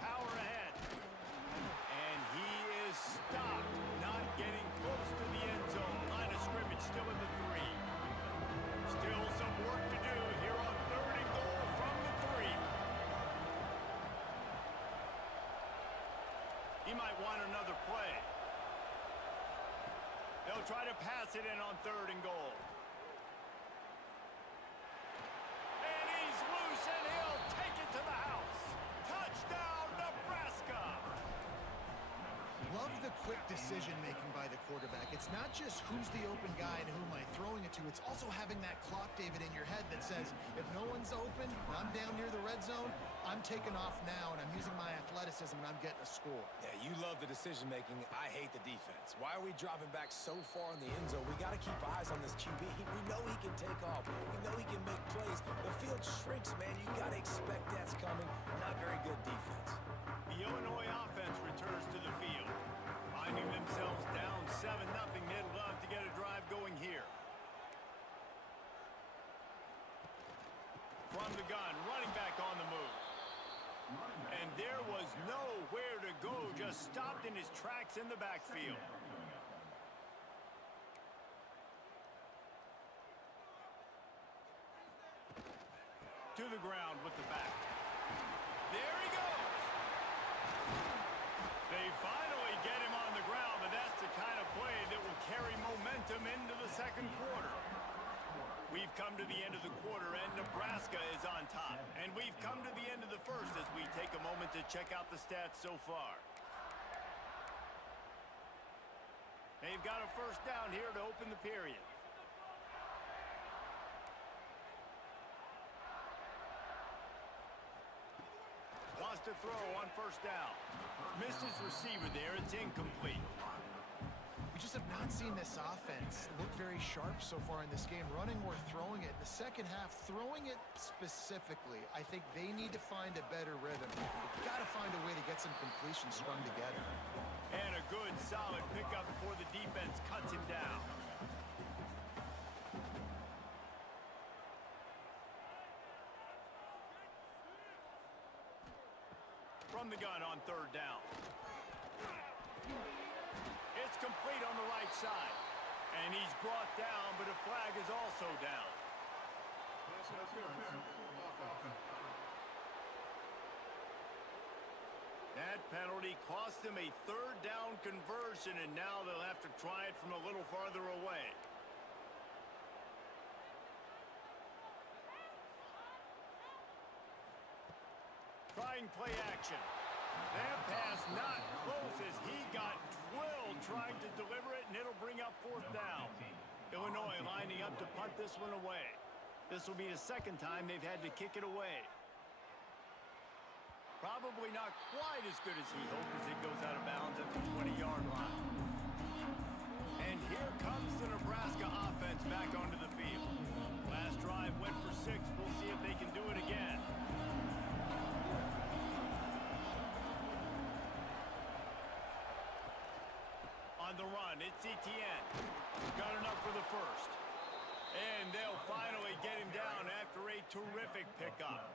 Power ahead. And he is stopped. Not getting close to the end zone. Line of scrimmage still in the 3. Still some work to do here on 3rd and goal from the 3. He might want another play. They'll try to pass it in on 3rd and goal. And he's loose, and he'll take it to the house. Touchdown, Nebraska! Love the quick decision-making by the quarterback. It's not just who's the open guy and who am I throwing it to. It's also having that clock, David, in your head that says, if no one's open, I'm down near the red zone, I'm taking off now, and I'm using my athleticism, and I'm getting a score. Yeah, you love the decision-making. I hate the defense. Why are we dropping back so far in the end zone? We got to keep eyes on this QB. We know he can take off. We know he can make plays. The field shrinks, man. You got to expect that's coming. Not very good defense. The Illinois offense returns to the field. Finding themselves down 7-0, they'd love to get a drive going here. From the gun, running back on the move. And there was nowhere to go, just stopped in his tracks in the backfield. To the ground with the back. There he goes. They finally get him on the ground, but that's the kind of play that will carry momentum into the 2nd quarter. We've come to the end of the quarter, and Nebraska is on top. And we've come to the end of the 1st as we take a moment to check out the stats so far. They've got a 1st down here to open the period. Wants to throw on 1st down. Missed his receiver there. It's incomplete. We just have not seen this offense look very sharp so far in this game, running or throwing it. In the 2nd half, throwing it specifically, I think they need to find a better rhythm. They've got to find a way to get some completions strung together. And a good, solid pickup before the defense cuts him down. From the gun on 3rd down. It's complete on the right side. And he's brought down, but a flag is also down. That penalty cost them a 3rd down conversion, and now they'll have to try it from a little farther away. Trying play action. That pass not close as he got drilled trying to deliver it, and it'll bring up 4th down. Illinois lining up to punt this one away. This will be the 2nd time they've had to kick it away. Probably not quite as good as he hoped as it goes out of bounds at the 20-yard line. And here comes the Nebraska offense back onto the field. Last drive went for 6. We'll see if they can do it again. On the run, it's Etienne. Got enough for the 1st. And they'll finally get him down after a terrific pickup.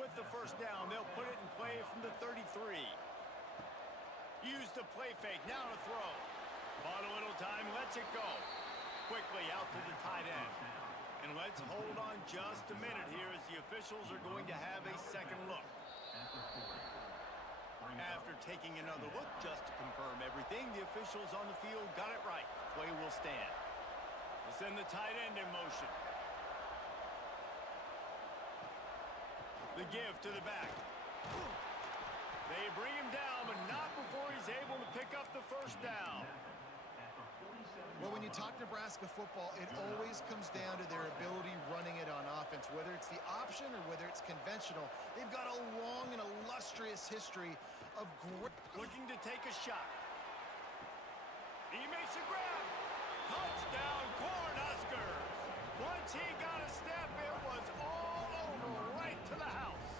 With the 1st down, they'll put it in play from the 33. Use the play fake, now to throw. Bought a little time, lets it go. Quickly out to the tight end. And let's hold on just a minute here as the officials are going to have a 2nd look. After taking another look just to confirm everything, the officials on the field got it right. Play will stand. We'll send the tight end in motion. The give to the back. They bring him down, but not before he's able to pick up the first down. Well, when you talk Nebraska football, it always comes down to their ability running it on offense. Whether it's the option or whether it's conventional, they've got a long and illustrious history of great... Looking to take a shot. He makes a grab. Touchdown, Cornhuskers. Once he got a step, it was all over right to the house.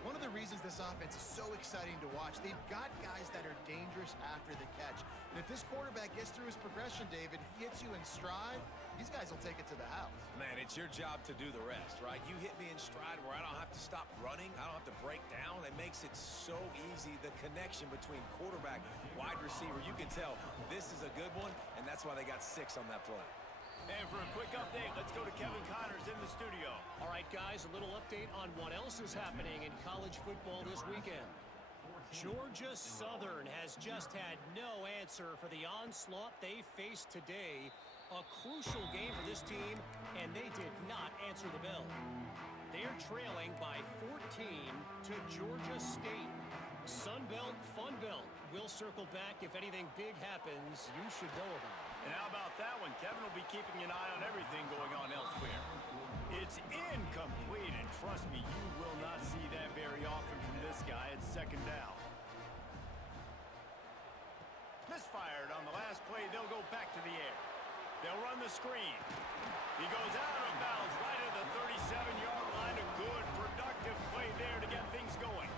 One of the reasons this offense is so exciting to watch, they've got guys that are dangerous after the catch. And if this quarterback gets through his progression, David, he hits you in stride, these guys will take it to the house. Man, it's your job to do the rest, right? You hit me in stride where I don't have to stop running. I don't have to break down. It makes it so easy. The connection between quarterback, wide receiver, you can tell this is a good one, and that's why they got 6 on that play. And for a quick update, let's go to Kevin Connors in the studio. All right, guys, a little update on what else is happening in college football this weekend. Georgia Southern has just had no answer for the onslaught they faced today. A crucial game for this team, and they did not answer the bell. They're trailing by 14 to Georgia State. Sunbelt, Funbelt. We'll circle back if anything big happens you should know about. And how about that one? Kevin will be keeping an eye on everything going on elsewhere. It's incomplete, and trust me, you will not see that very often from this guy at second down. Misfired on the last play. They'll go back to the air. They'll run the screen. He goes out of bounds right at the 37-yard line. A good, productive play there to get things going.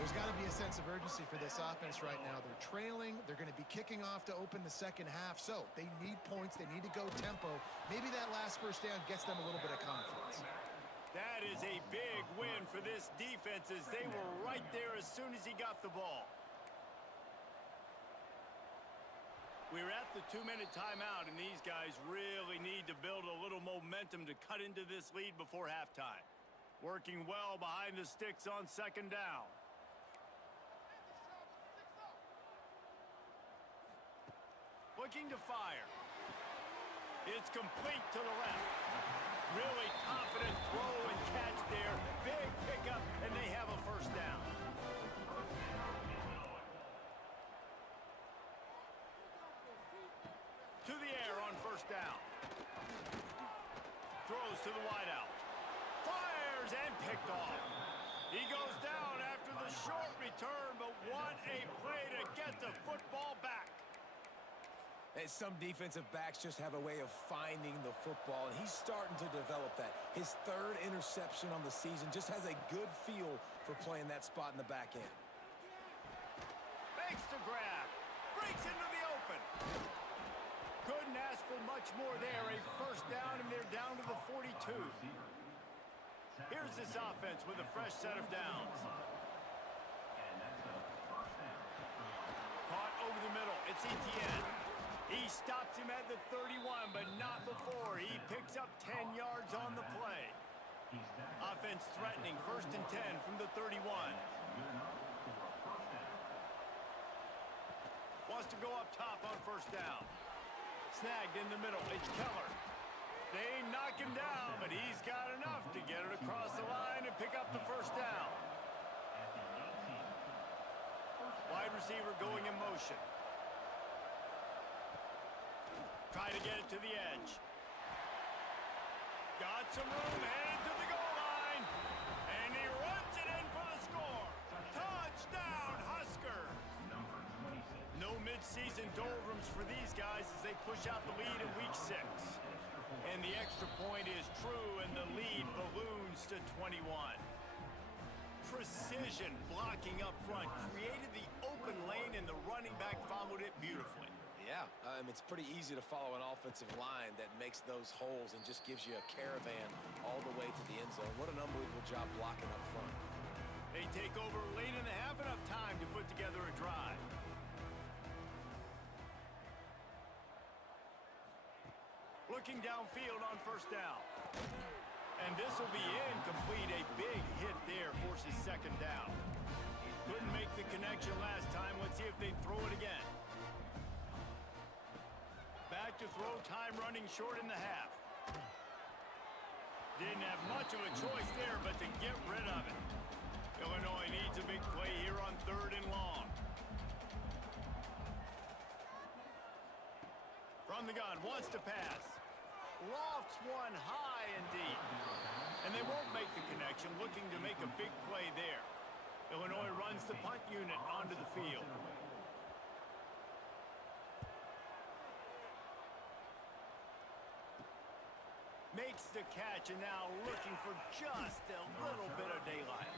There's got to be a sense of urgency for this offense right now. They're trailing. They're going to be kicking off to open the second half. So they need points. They need to go tempo. Maybe that last first down gets them a little bit of confidence. That is a big win for this defense as they were right there as soon as he got the ball. We're at the 2-minute timeout, and these guys really need to build a little momentum to cut into this lead before halftime. Working well behind the sticks on second down. Looking to fire. It's complete to the left. Really confident throw and catch there. Big pickup, and they have a first down. To the air on first down. Throws to the wideout. Fires and picked off. He goes down after the short return, but what a play to get the football back. And some defensive backs just have a way of finding the football, and he's starting to develop that. His 3rd interception on the season, just has a good feel for playing that spot in the back end. Makes the grab. Breaks into the open. Couldn't ask for much more there. A first down, and they're down to the 42. Here's this offense with a fresh set of downs. Caught over the middle. It's Etienne. He stops him at the 31, but not before. He picks up 10 yards on the play. Offense threatening, 1st and 10 from the 31. Wants to go up top on first down. Snagged in the middle. It's Keller. They knock him down, but he's got enough to get it across the line and pick up the first down. Wide receiver going in motion. Try to get it to the edge. Got some room, headed to the goal line. And he runs it in for the score. Touchdown, Huskers. No midseason doldrums for these guys as they push out the lead in week 6. And the extra point is true, and the lead balloons to 21. Precision blocking up front created the open lane, and the running back followed it beautifully. Yeah, it's pretty easy to follow an offensive line that makes those holes and just gives you a caravan all the way to the end zone. What an unbelievable job blocking up front. They take over late in the half, enough time to put together a drive. Looking downfield on first down. And this will be incomplete. A big hit there forces second down. Couldn't make the connection last time. Let's see if they throw it again. Back to throw, time running short in the half. Didn't have much of a choice there, but to get rid of it. Illinois needs a big play here on 3rd and long. From the gun, wants to pass. Lofts one high and deep. And they won't make the connection, looking to make a big play there. Illinois runs the punt unit onto the field. Makes the catch and now looking for just a little bit of daylight.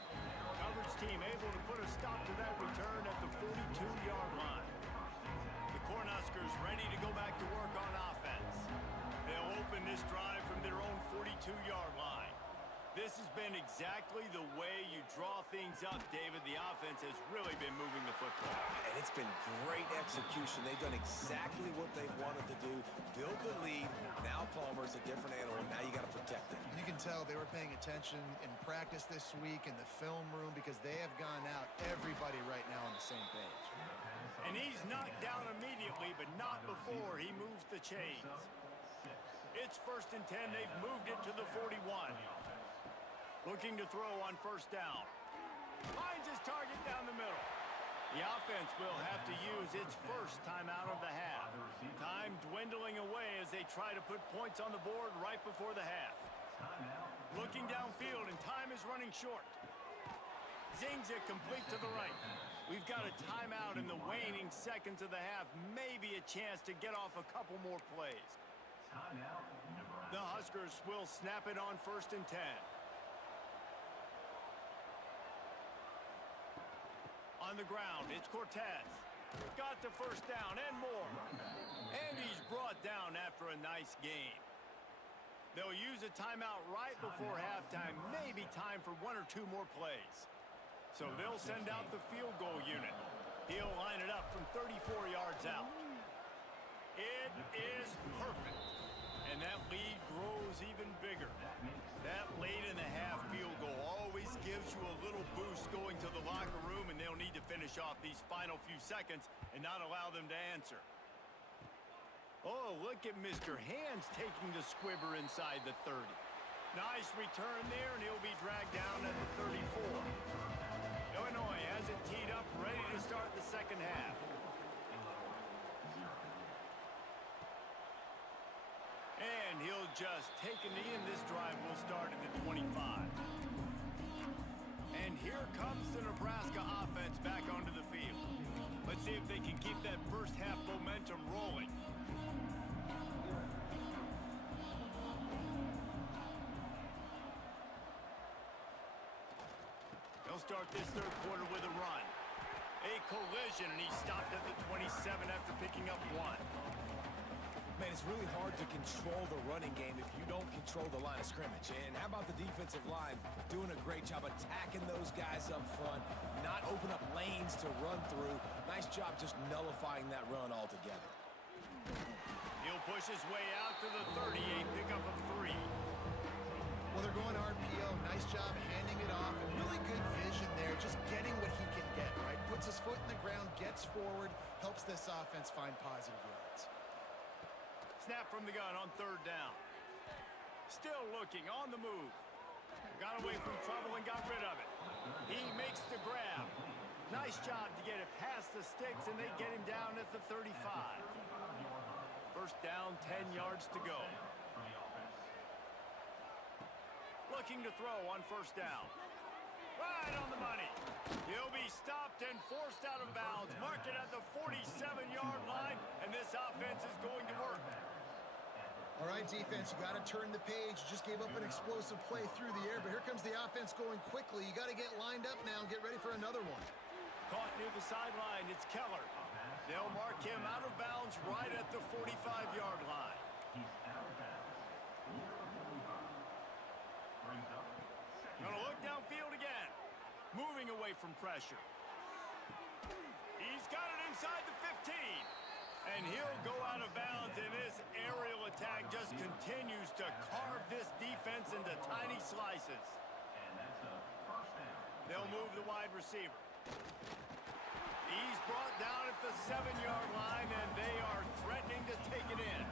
Coverage team able to put a stop to that return at the 42-yard line. The Cornhuskers ready to go back to work on offense. They'll open this drive from their own 42-yard line. This has been exactly the way you draw things up, David. The offense has really been moving the football. And it's been great execution. They've done exactly what they wanted to do. Build the lead. Now Palmer's a different animal. Now you got to protect it. You can tell they were paying attention in practice this week in the film room because they have gone out, everybody right now on the same page. And he's knocked down immediately, but not before he moves the chains. It's 1st and 10. They've moved it to the 41. Looking to throw on 1st down. Finds his target down the middle. The offense will have to use its first timeout of the half. Time dwindling away as they try to put points on the board right before the half. Looking downfield and time is running short. Zings it complete to the right. We've got a timeout in the waning seconds of the half. Maybe a chance to get off a couple more plays. The Huskers will snap it on 1st and 10. On the ground, it's Cortez. Got the 1st down and more. And he's brought down after a nice gain. They'll use a timeout right before halftime. Maybe time for 1 or 2 more plays. So they'll send out the field goal unit. He'll line it up from 34 yards out. It is perfect. And that lead grows even bigger. That late in the half field goal always gives you a little boost going to the locker room, and they'll need to finish off these final few seconds and not allow them to answer. Oh, look at Mr. Hands taking the squibber inside the 30. Nice return there, and he'll be dragged down at the 34. Illinois has it teed up, ready to start the second half. And he'll just take a knee, and this drive will start at the 25. And here comes the Nebraska offense back onto the field. Let's see if they can keep that first half momentum rolling. They'll start this 3rd quarter with a run. A collision, and he stopped at the 27 after picking up 1. Man, it's really hard to control the running game if you don't control the line of scrimmage. And how about the defensive line doing a great job attacking those guys up front, not open up lanes to run through. Nice job just nullifying that run altogether. He'll push his way out to the 38, pickup of 3. Well, they're going RPO. Nice job handing it off. And really good vision there, just getting what he can get, right? Puts his foot in the ground, gets forward, helps this offense find positive yards. Snap from the gun on 3rd down. Still looking, on the move. Got away from trouble and got rid of it. He makes the grab. Nice job to get it past the sticks, and they get him down at the 35. 1st down, 10 yards to go. Looking to throw on 1st down. Right on the money. He'll be stopped and forced out of bounds. Mark it at the 47-yard line, and this offense is going to work. All right, defense, you got to turn the page. You just gave up an explosive play through the air, but here comes the offense going quickly. You got to get lined up now and get ready for another one. Caught near the sideline, it's Keller. They'll mark him out of bounds right at the 45-yard line. Gonna look downfield again. Moving away from pressure. He's got it inside the 15. And he'll go out of bounds, and this aerial attack just continues to carve this defense into tiny slices. They'll move the wide receiver. He's brought down at the 7-yard line, and they are threatening to take it in.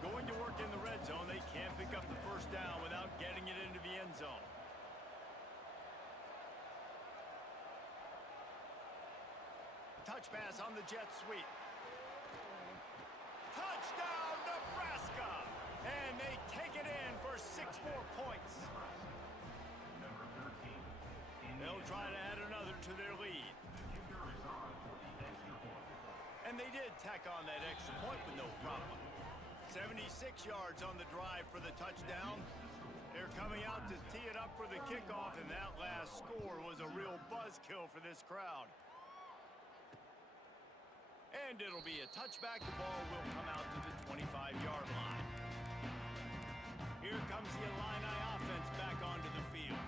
Going to work in the red zone, they can't pick up the 1st down without getting it into the end zone. touch pass on the jet sweep. Touchdown, Nebraska! And they take it in for 6 more points. They'll try to add another to their lead. And they did tack on that extra point with no problem. 76 yards on the drive for the touchdown. They're coming out to tee it up for the kickoff, and that last score was a real buzzkill for this crowd. And it'll be a touchback. The ball will come out to the 25-yard line. Here comes the Illini offense back onto the field.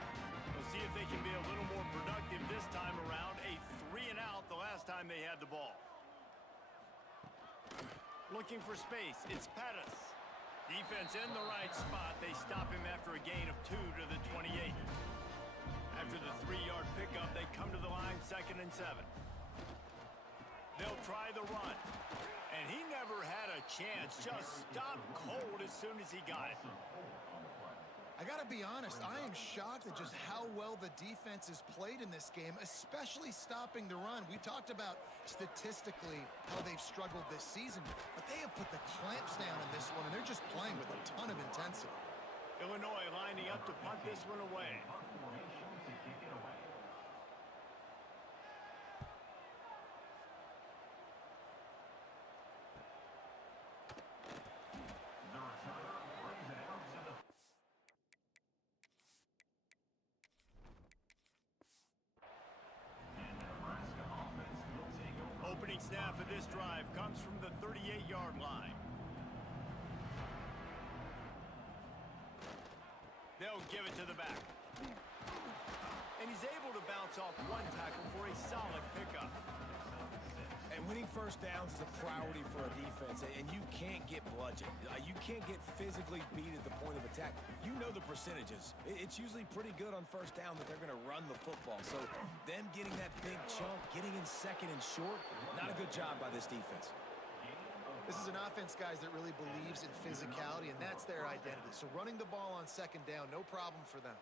We'll see if they can be a little more productive this time around. A 3-and-out the last time they had the ball. Looking for space, it's Pettis. Defense in the right spot. They stop him after a gain of 2 to the 28. After the 3-yard pickup, they come to the line 2nd and 7. They'll try the run. And he never had a chance. Just stopped cold as soon as he got it. I gotta be honest, I am shocked at just how well the defense has played in this game, especially stopping the run. We talked about statistically how they've struggled this season, but they have put the clamps down in this one, and they're just playing with a ton of intensity. Illinois lining up to punt this one away. Opening snap of this drive comes from the 38-yard line. They'll give it to the back. And he's able to bounce off one tackle for a solid pickup. And winning first downs is a priority for a defense, and you can't get bludgeoned. You can't get physically beat at the point of attack. You know the percentages. It's usually pretty good on first down that they're going to run the football. So them getting that big chunk, getting in 2nd and short, not a good job by this defense. This is an offense, guys, that really believes in physicality, and that's their identity. So running the ball on 2nd down, no problem for them.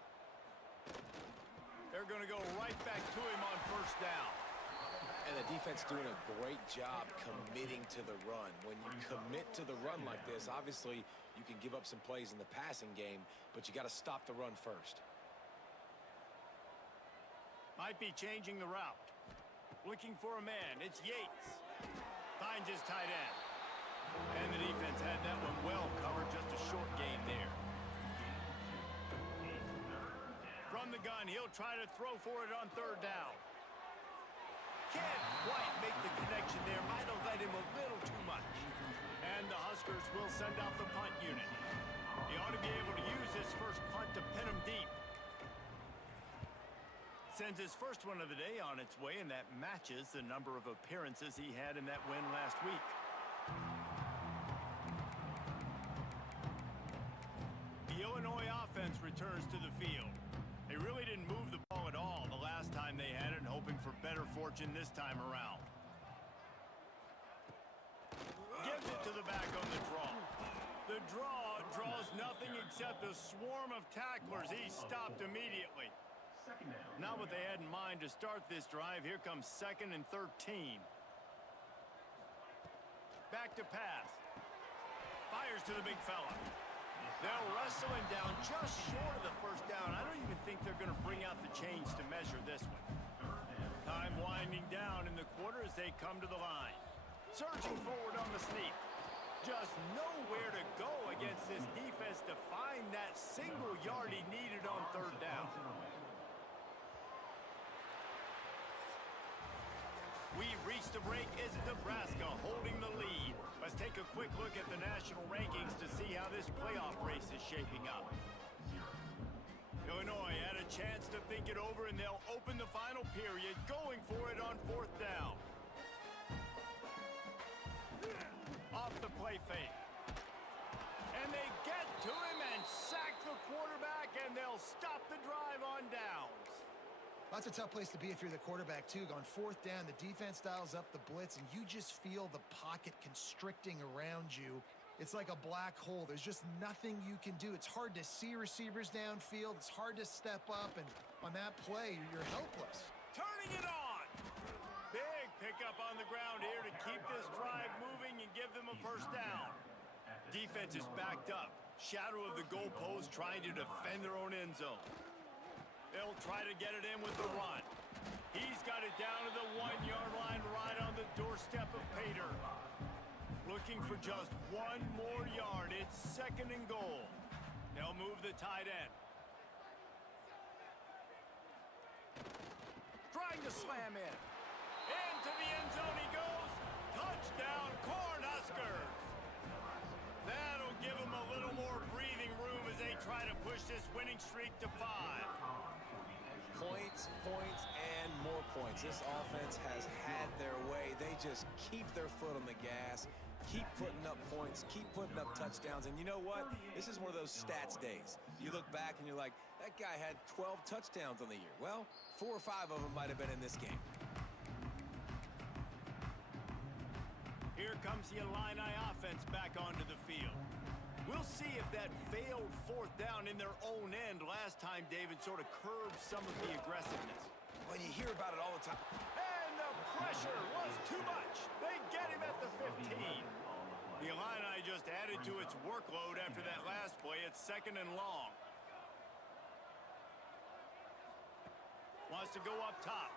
They're going to go right back to him on first down. And the defense doing a great job committing to the run. When you commit to the run like this, obviously you can give up some plays in the passing game, but you got to stop the run first. Might be changing the route. Looking for a man. It's Yates. Finds his tight end. And the defense had that one well covered. Just a short gain there. From the gun, he'll try to throw for it on 3rd down. Can't quite make the connection there. Might have led him a little too much. And the Huskers will send out the punt unit. He ought to be able to use his first punt to pin him deep. Sends his first one of the day on its way, and that matches the number of appearances he had in that win last week. The Illinois offense returns to the field. They really didn't move the ball at all the last time they had it, hoping for better fortune this time around. Gives it to the back on the draw. The draw draws nothing except a swarm of tacklers. He stopped immediately. Not what they had in mind to start this drive. Here comes 2nd and 13. Back to pass. Fires to the big fella. They'll wrestle him down just short of the first down. I don't even think they're going to bring out the chains to measure this one. Time winding down in the quarter as they come to the line. Surging forward on the sneak. Just nowhere to go against this defense to find that single yard he needed on 3rd down. We've reached the break. Is Nebraska holding the lead? Let's take a quick look at the national rankings to see how this playoff race is shaping up. Illinois had a chance to think it over, and they'll open the final period going for it on 4th down. Off the play fake. And they get to him and sack the quarterback, and they'll stop the drive on downs. That's a tough place to be if you're the quarterback, too. On 4th down, the defense dials up the blitz, and you just feel the pocket constricting around you. It's like a black hole. There's just nothing you can do. It's hard to see receivers downfield. It's hard to step up, and on that play, you're helpless. Turning it on. Big pick up on the ground here to keep this drive moving and give them a first down. Defense is backed up. Shadow of the goalpost trying to defend their own end zone. They'll try to get it in with the run. He's got it down to the 1-yard line right on the doorstep of Pater. Looking for just one more yard. It's 2nd and goal. They'll move the tight end. Trying to slam in. Into the end zone he goes. Touchdown, Cornhuskers. That'll give them a little more breathing room as they try to push this winning streak to 5. Points, points, and more points. This offense has had their way. They just keep their foot on the gas, keep putting up points, keep putting up touchdowns. And you know what? This is one of those stats days. You look back and you're like, that guy had 12 touchdowns on the year. Well, 4 or 5 of them might have been in this game. Here comes the Illini offense back onto the field. We'll see if that failed 4th down in their own end last time David sort of curbed some of the aggressiveness. Well, you hear about it all the time. And the pressure was too much. They get him at the 15. The Illini just added to its workload after that last play. It's 2nd and long. Wants to go up top.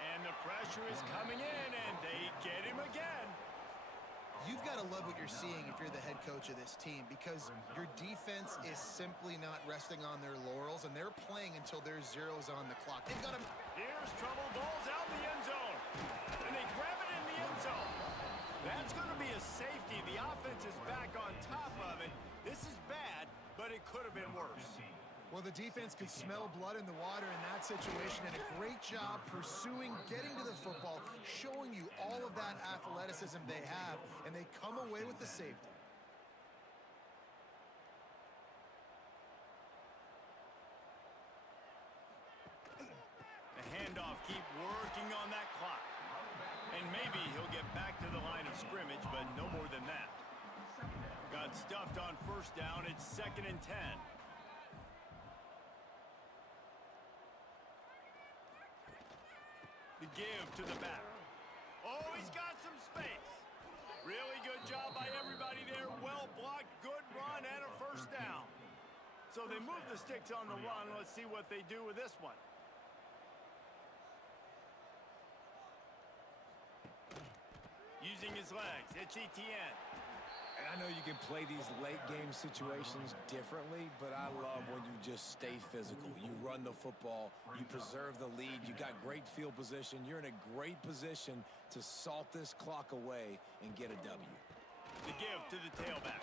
And the pressure is coming in, and they get him again. You've got to love what you're seeing if you're the head coach of this team, because your defense is simply not resting on their laurels, and they're playing until there's zeros on the clock. They've got him. Here's trouble. Ball's out in the end zone. And they grab it in the end zone. That's going to be a safety. The offense is back on top of it. This is bad, but it could have been worse. Well, the defense could smell blood in the water in that situation, and a great job pursuing, getting to the football, showing you all of that athleticism they have, and they come away with the safety. The handoff, keep working on that clock. And maybe he'll get back to the line of scrimmage, but no more than that. Got stuffed on 1st down. It's 2nd and 10. The give to the back. Oh, he's got some space. Really good job by everybody there. Well blocked, good run, and a 1st down. So they move the sticks on the run. Let's see what they do with this one. Using his legs, it's Etienne. And I know you can play these late-game situations differently, but I love when you just stay physical. You run the football, you preserve the lead, you got great field position, you're in a great position to salt this clock away and get a W. The give to the tailback.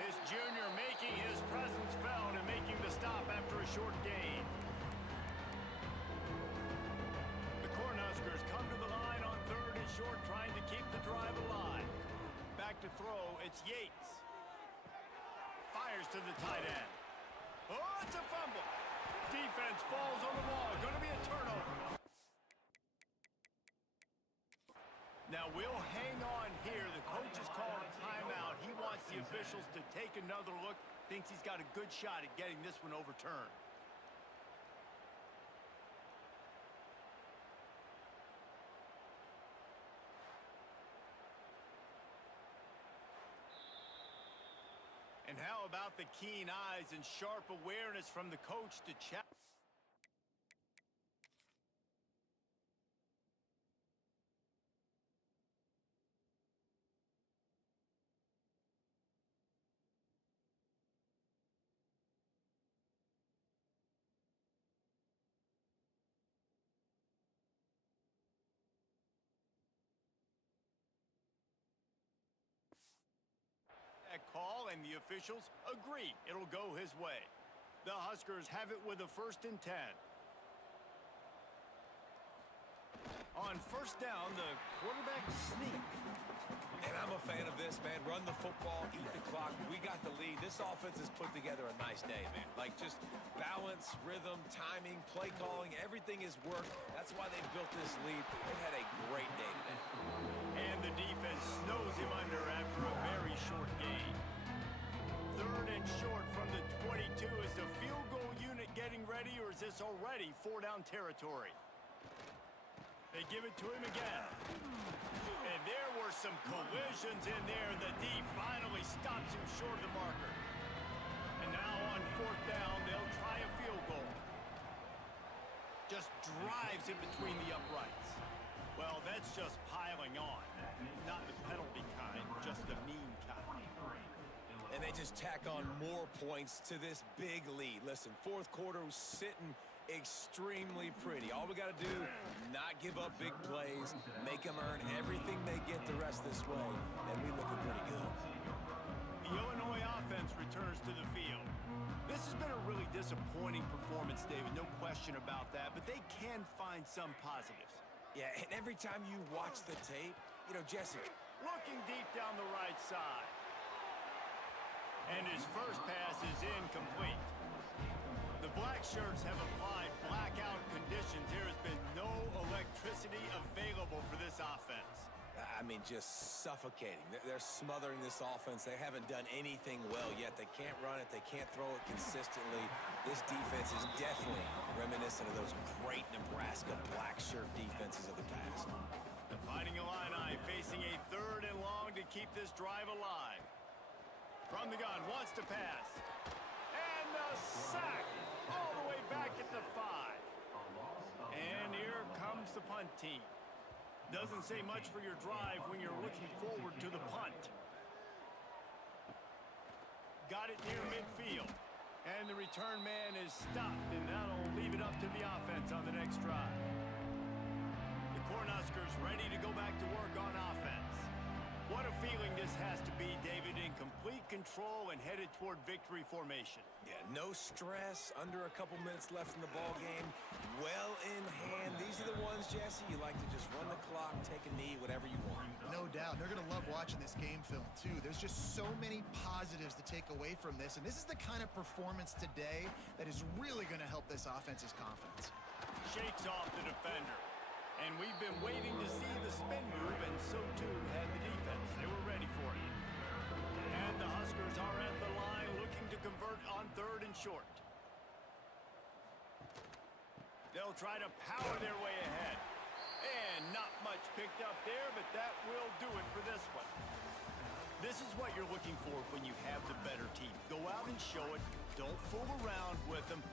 This junior making his presence felt and making the stop after a short gain. The Cornhuskers come to the line on 3rd and short, trying to keep the drive alive. Back to throw, it's Yates. Fires to the tight end. Oh, it's a fumble. Defense falls on the ball. Going to be a turnover. Now we'll hang on here. The coach is calling a timeout. He wants the officials to take another look. Thinks he's got a good shot at getting this one overturned. And how about the keen eyes and sharp awareness from the coach to check? That call, and the officials agree it'll go his way. The Huskers have it with a 1st and 10. On 1st down, the quarterback sneak. And I'm a fan of this, man. Run the football, eat the clock. We got the lead. This offense has put together a nice day, man. Like, just balance, rhythm, timing, play calling, everything has worked. That's why they built this lead. They had a great day today. And the defense snows him under after a very short gain. 3rd and short from the 22. Is the field goal unit getting ready, or is this already 4-down territory? They give it to him again. And there were some collisions in there. The D finally stops him short of the marker. And now on 4th down, they'll try a field goal. Just drives it between the uprights. Well, that's just piling on. Not the penalty kind, just the mean kind. And they just tack on more points to this big lead. Listen, 4th quarter was sitting extremely pretty. All we got to do, not give up big plays, make them earn everything they get the rest this way, and we looking pretty good. The Illinois offense returns to the field. This has been a really disappointing performance, David, no question about that, but they can find some positives. Yeah, and every time you watch the tape, you know, Jesse, Looking deep down the right side. And his first pass is incomplete. The black shirts have applied blackout conditions. There has been no electricity available for this offense. I mean, just suffocating. They're smothering this offense. They haven't done anything well yet. They can't run it. They can't throw it consistently. This defense is definitely reminiscent of those great Nebraska black shirt defenses of the past. The Fighting Illini facing a 3rd and long to keep this drive alive. From the gun, wants to pass. And the sack all the way back at the 5. And here comes the punt team. Doesn't say much for your drive when you're looking forward to the punt. Got it near midfield. And the return man is stopped, and that'll leave it up to the offense on the next drive. The Cornhuskers ready to go back to work on offense. What a feeling this has to be, David, in complete control and headed toward victory formation. Yeah, no stress, under a couple minutes left in the ball game, well in hand. These are the ones, Jesse, you like to just run the clock, take a knee, whatever you want. No doubt. They're going to love watching this game film, too. There's just so many positives to take away from this, and this is the kind of performance today that is really going to help this offense's confidence. Shakes off the defender. And we've been waiting to see the spin move, and so too had the defense. They were ready for it. And the Huskers are at the line looking to convert on 3rd and short. They'll try to power their way ahead. And not much picked up there, but that will do it for this one. This is what you're looking for when you have the better team. Go out and show it. Don't fool around with them.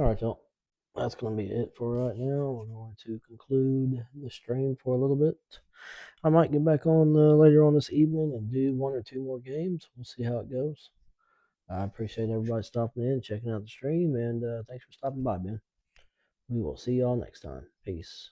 All right, y'all. That's going to be it for right now. We're going to conclude the stream for a little bit. I might get back on later on this evening and do 1 or 2 more games. We'll see how it goes. I appreciate everybody stopping in, checking out the stream, and thanks for stopping by, man. We will see y'all next time. Peace.